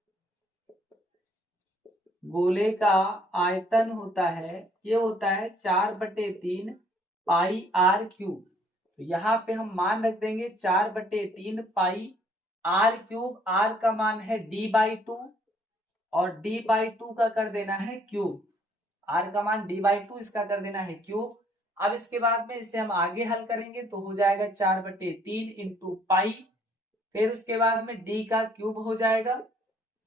गोले का आयतन होता है, ये होता है 4/3πr³। तो यहाँ पे हम मान रख देंगे 4/3πr³। r का मान है d/2 और d/2 का कर देना है क्यूब, r का मान d/2 इसका कर देना है क्यूब। अब इसके बाद में इसे हम आगे हल करेंगे तो हो जाएगा 4/3 इंटू पाई, फिर उसके बाद में d का क्यूब हो जाएगा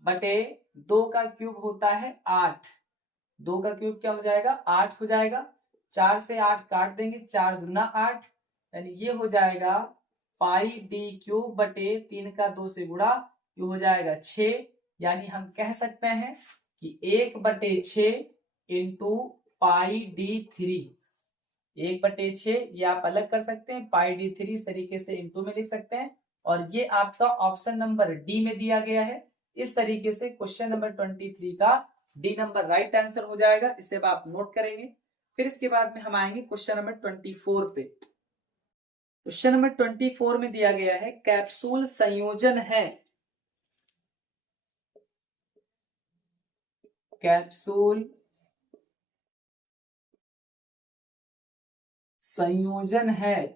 बटे 2 का क्यूब होता है 8, 2 का क्यूब क्या हो जाएगा 8 हो जाएगा। 4 से 8 काट देंगे, 4 दूना 8, यानी ये हो जाएगा πd³ बटे 3 का 2 से गुणा, ये हो जाएगा 6, यानी हम कह सकते हैं कि 1/6 इंटू πd3, 1/6 ये आप अलग कर सकते हैं, πd3 इस तरीके से इंटू में लिख सकते हैं, और ये आपका ऑप्शन नंबर डी में दिया गया है। इस तरीके से क्वेश्चन नंबर 23 का डी नंबर राइट आंसर हो जाएगा, इसे आप नोट करेंगे। फिर इसके बाद में हम आएंगे क्वेश्चन नंबर 24 पे। क्वेश्चन नंबर 24 में दिया गया है कैप्सूल संयोजन है, कैप्सूल संयोजन है।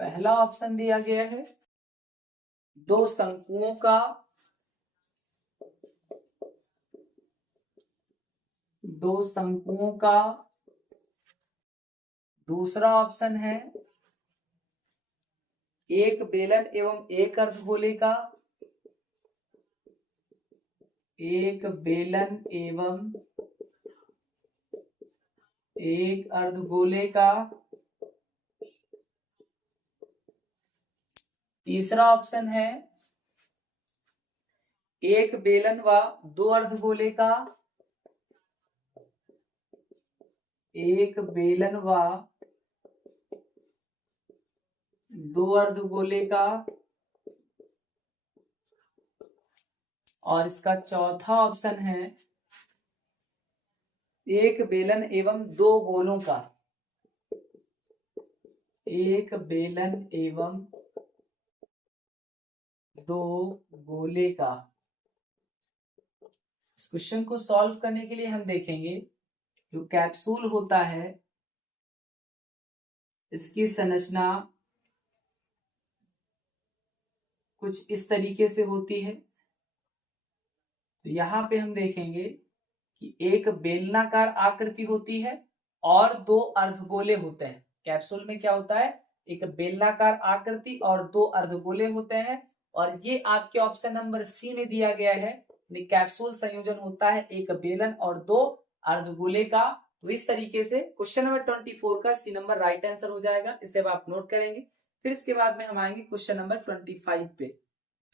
पहला ऑप्शन दिया गया है दो शंकुओं का, दो शंकुओं का। दूसरा ऑप्शन है एक बेलन एवं एक अर्धगोले का, एक बेलन एवं एक अर्धगोले का। तीसरा ऑप्शन है एक बेलन व दो अर्धगोले का, एक बेलन व दो अर्धगोले का। और इसका चौथा ऑप्शन है एक बेलन एवं दो गोलों का, एक बेलन एवं दो गोले का। इस क्वेश्चन को सॉल्व करने के लिए हम देखेंगे जो कैप्सूल होता है इसकी संरचना कुछ इस तरीके से होती है। तो यहाँ पे हम देखेंगे कि एक बेलनाकार आकृति होती है और दो अर्धगोले होते हैं। कैप्सूल में क्या होता है, एक बेलनाकार आकृति और दो अर्धगोले होते हैं, और ये आपके ऑप्शन नंबर सी में दिया गया है। कैप्सूल संयोजन होता है एक बेलन और दो अर्धगोले का। तो इस तरीके से क्वेश्चन नंबर 24 का सी नंबर राइट आंसर हो जाएगा। इसे आप नोट करेंगे। फिर इसके बाद में हम आएंगे क्वेश्चन नंबर 25 पे।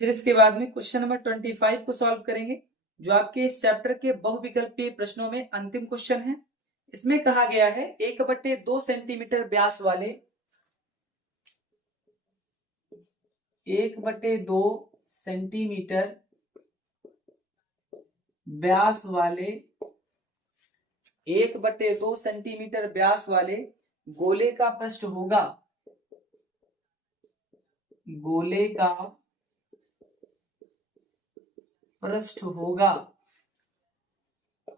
फिर इसके बाद में क्वेश्चन नंबर 25 को सॉल्व करेंगे, जो आपके इस चैप्टर के बहुविकल्पीय प्रश्नों में अंतिम क्वेश्चन है। इसमें कहा गया है 1/2 सेंटीमीटर व्यास वाले 1/2 सेंटीमीटर व्यास वाले 1/2 सेंटीमीटर व्यास वाले गोले का पृष्ठ होगा, गोले का पृष्ठ होगा।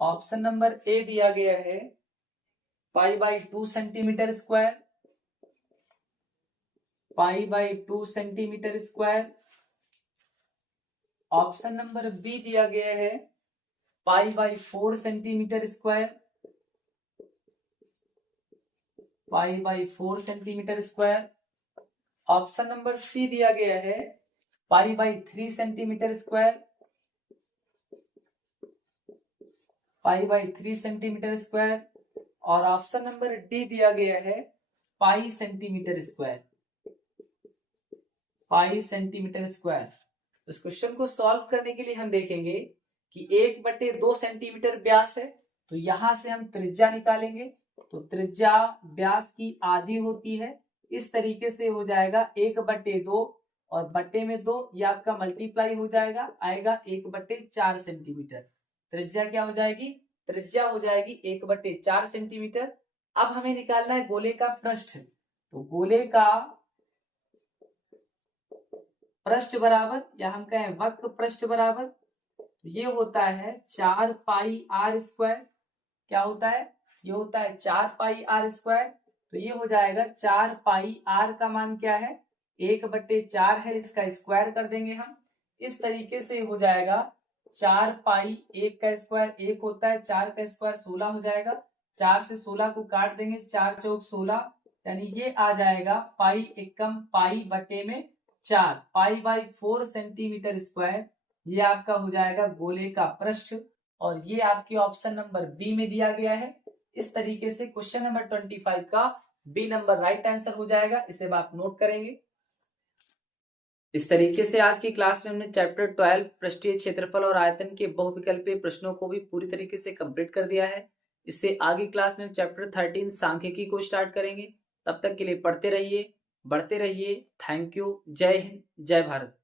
ऑप्शन नंबर ए दिया गया है π/2 centimetre square, π/2 centimetre square. Option number B दिया गया है π/4 centimetre square, π/4 centimetre square. Option number C दिया गया है π/3 सेंटीमीटर स्क्वायर, π/3 सेंटीमीटर स्क्वायर। और ऑप्शन नंबर डी दिया गया है pi centimetre square, pi centimetre square. इस क्वेश्चन को सॉल्व करने के लिए हम देखेंगे कि 1/2 सेंटीमीटर व्यास है, तो यहां से हम त्रिज्या निकालेंगे। तो त्रिज्या व्यास की आधी होती है। इस तरीके से हो जाएगा 1/2 और बट्टे में 2, ये आपका मल्टीप्लाई हो जाएगा, आएगा 1/4 सेंटीमीटर। त्रिज्या क्या हो जाएगी, त्रिज्या हो जाएगी 1/4 सेंटीमीटर। अब हमें निकालना है गोले का पृष्ठ। तो गोले का पृष्ठ बराबर, या हम कहें वक्र पृष्ठ बराबर, ये होता है 4 पाई आर स्क्वायर। क्या होता है, ये होता है 4 पाई आर स्क्वायर। तो ये हो जाएगा 4 पाई आर का मान क्या है, 1/4 है, इसका स्क्वायर कर देंगे हम। इस तरीके से हो जाएगा 4 पाई 1 का स्क्वायर 1 होता है, 4 का स्क्वायर 16 हो जाएगा। 4 से 16 को काट देंगे, 4 चौक 16, यानी ये आ जाएगा पाई एकम पाई बटे में 4, π/4 सेंटीमीटर स्क्वायर। ये आपका हो जाएगा गोले का पृष्ठ, और ये आपके ऑप्शन नंबर बी में दिया गया है। इस तरीके से क्वेश्चन नंबर 25 का बी नंबर राइट आंसर हो जाएगा। इसे आप नोट करेंगे। इस तरीके से आज की क्लास में हमने चैप्टर 12 पृष्ठीय क्षेत्रफल और आयतन के बहुविकल्पीय प्रश्नों को भी पूरी तरीके से कंप्लीट कर दिया है। इससे आगे क्लास में चैप्टर 13 सांख्यिकी को स्टार्ट करेंगे। तब तक के लिए पढ़ते रहिए, बढ़ते रहिए। Thank you. जय हिंद, जय भारत।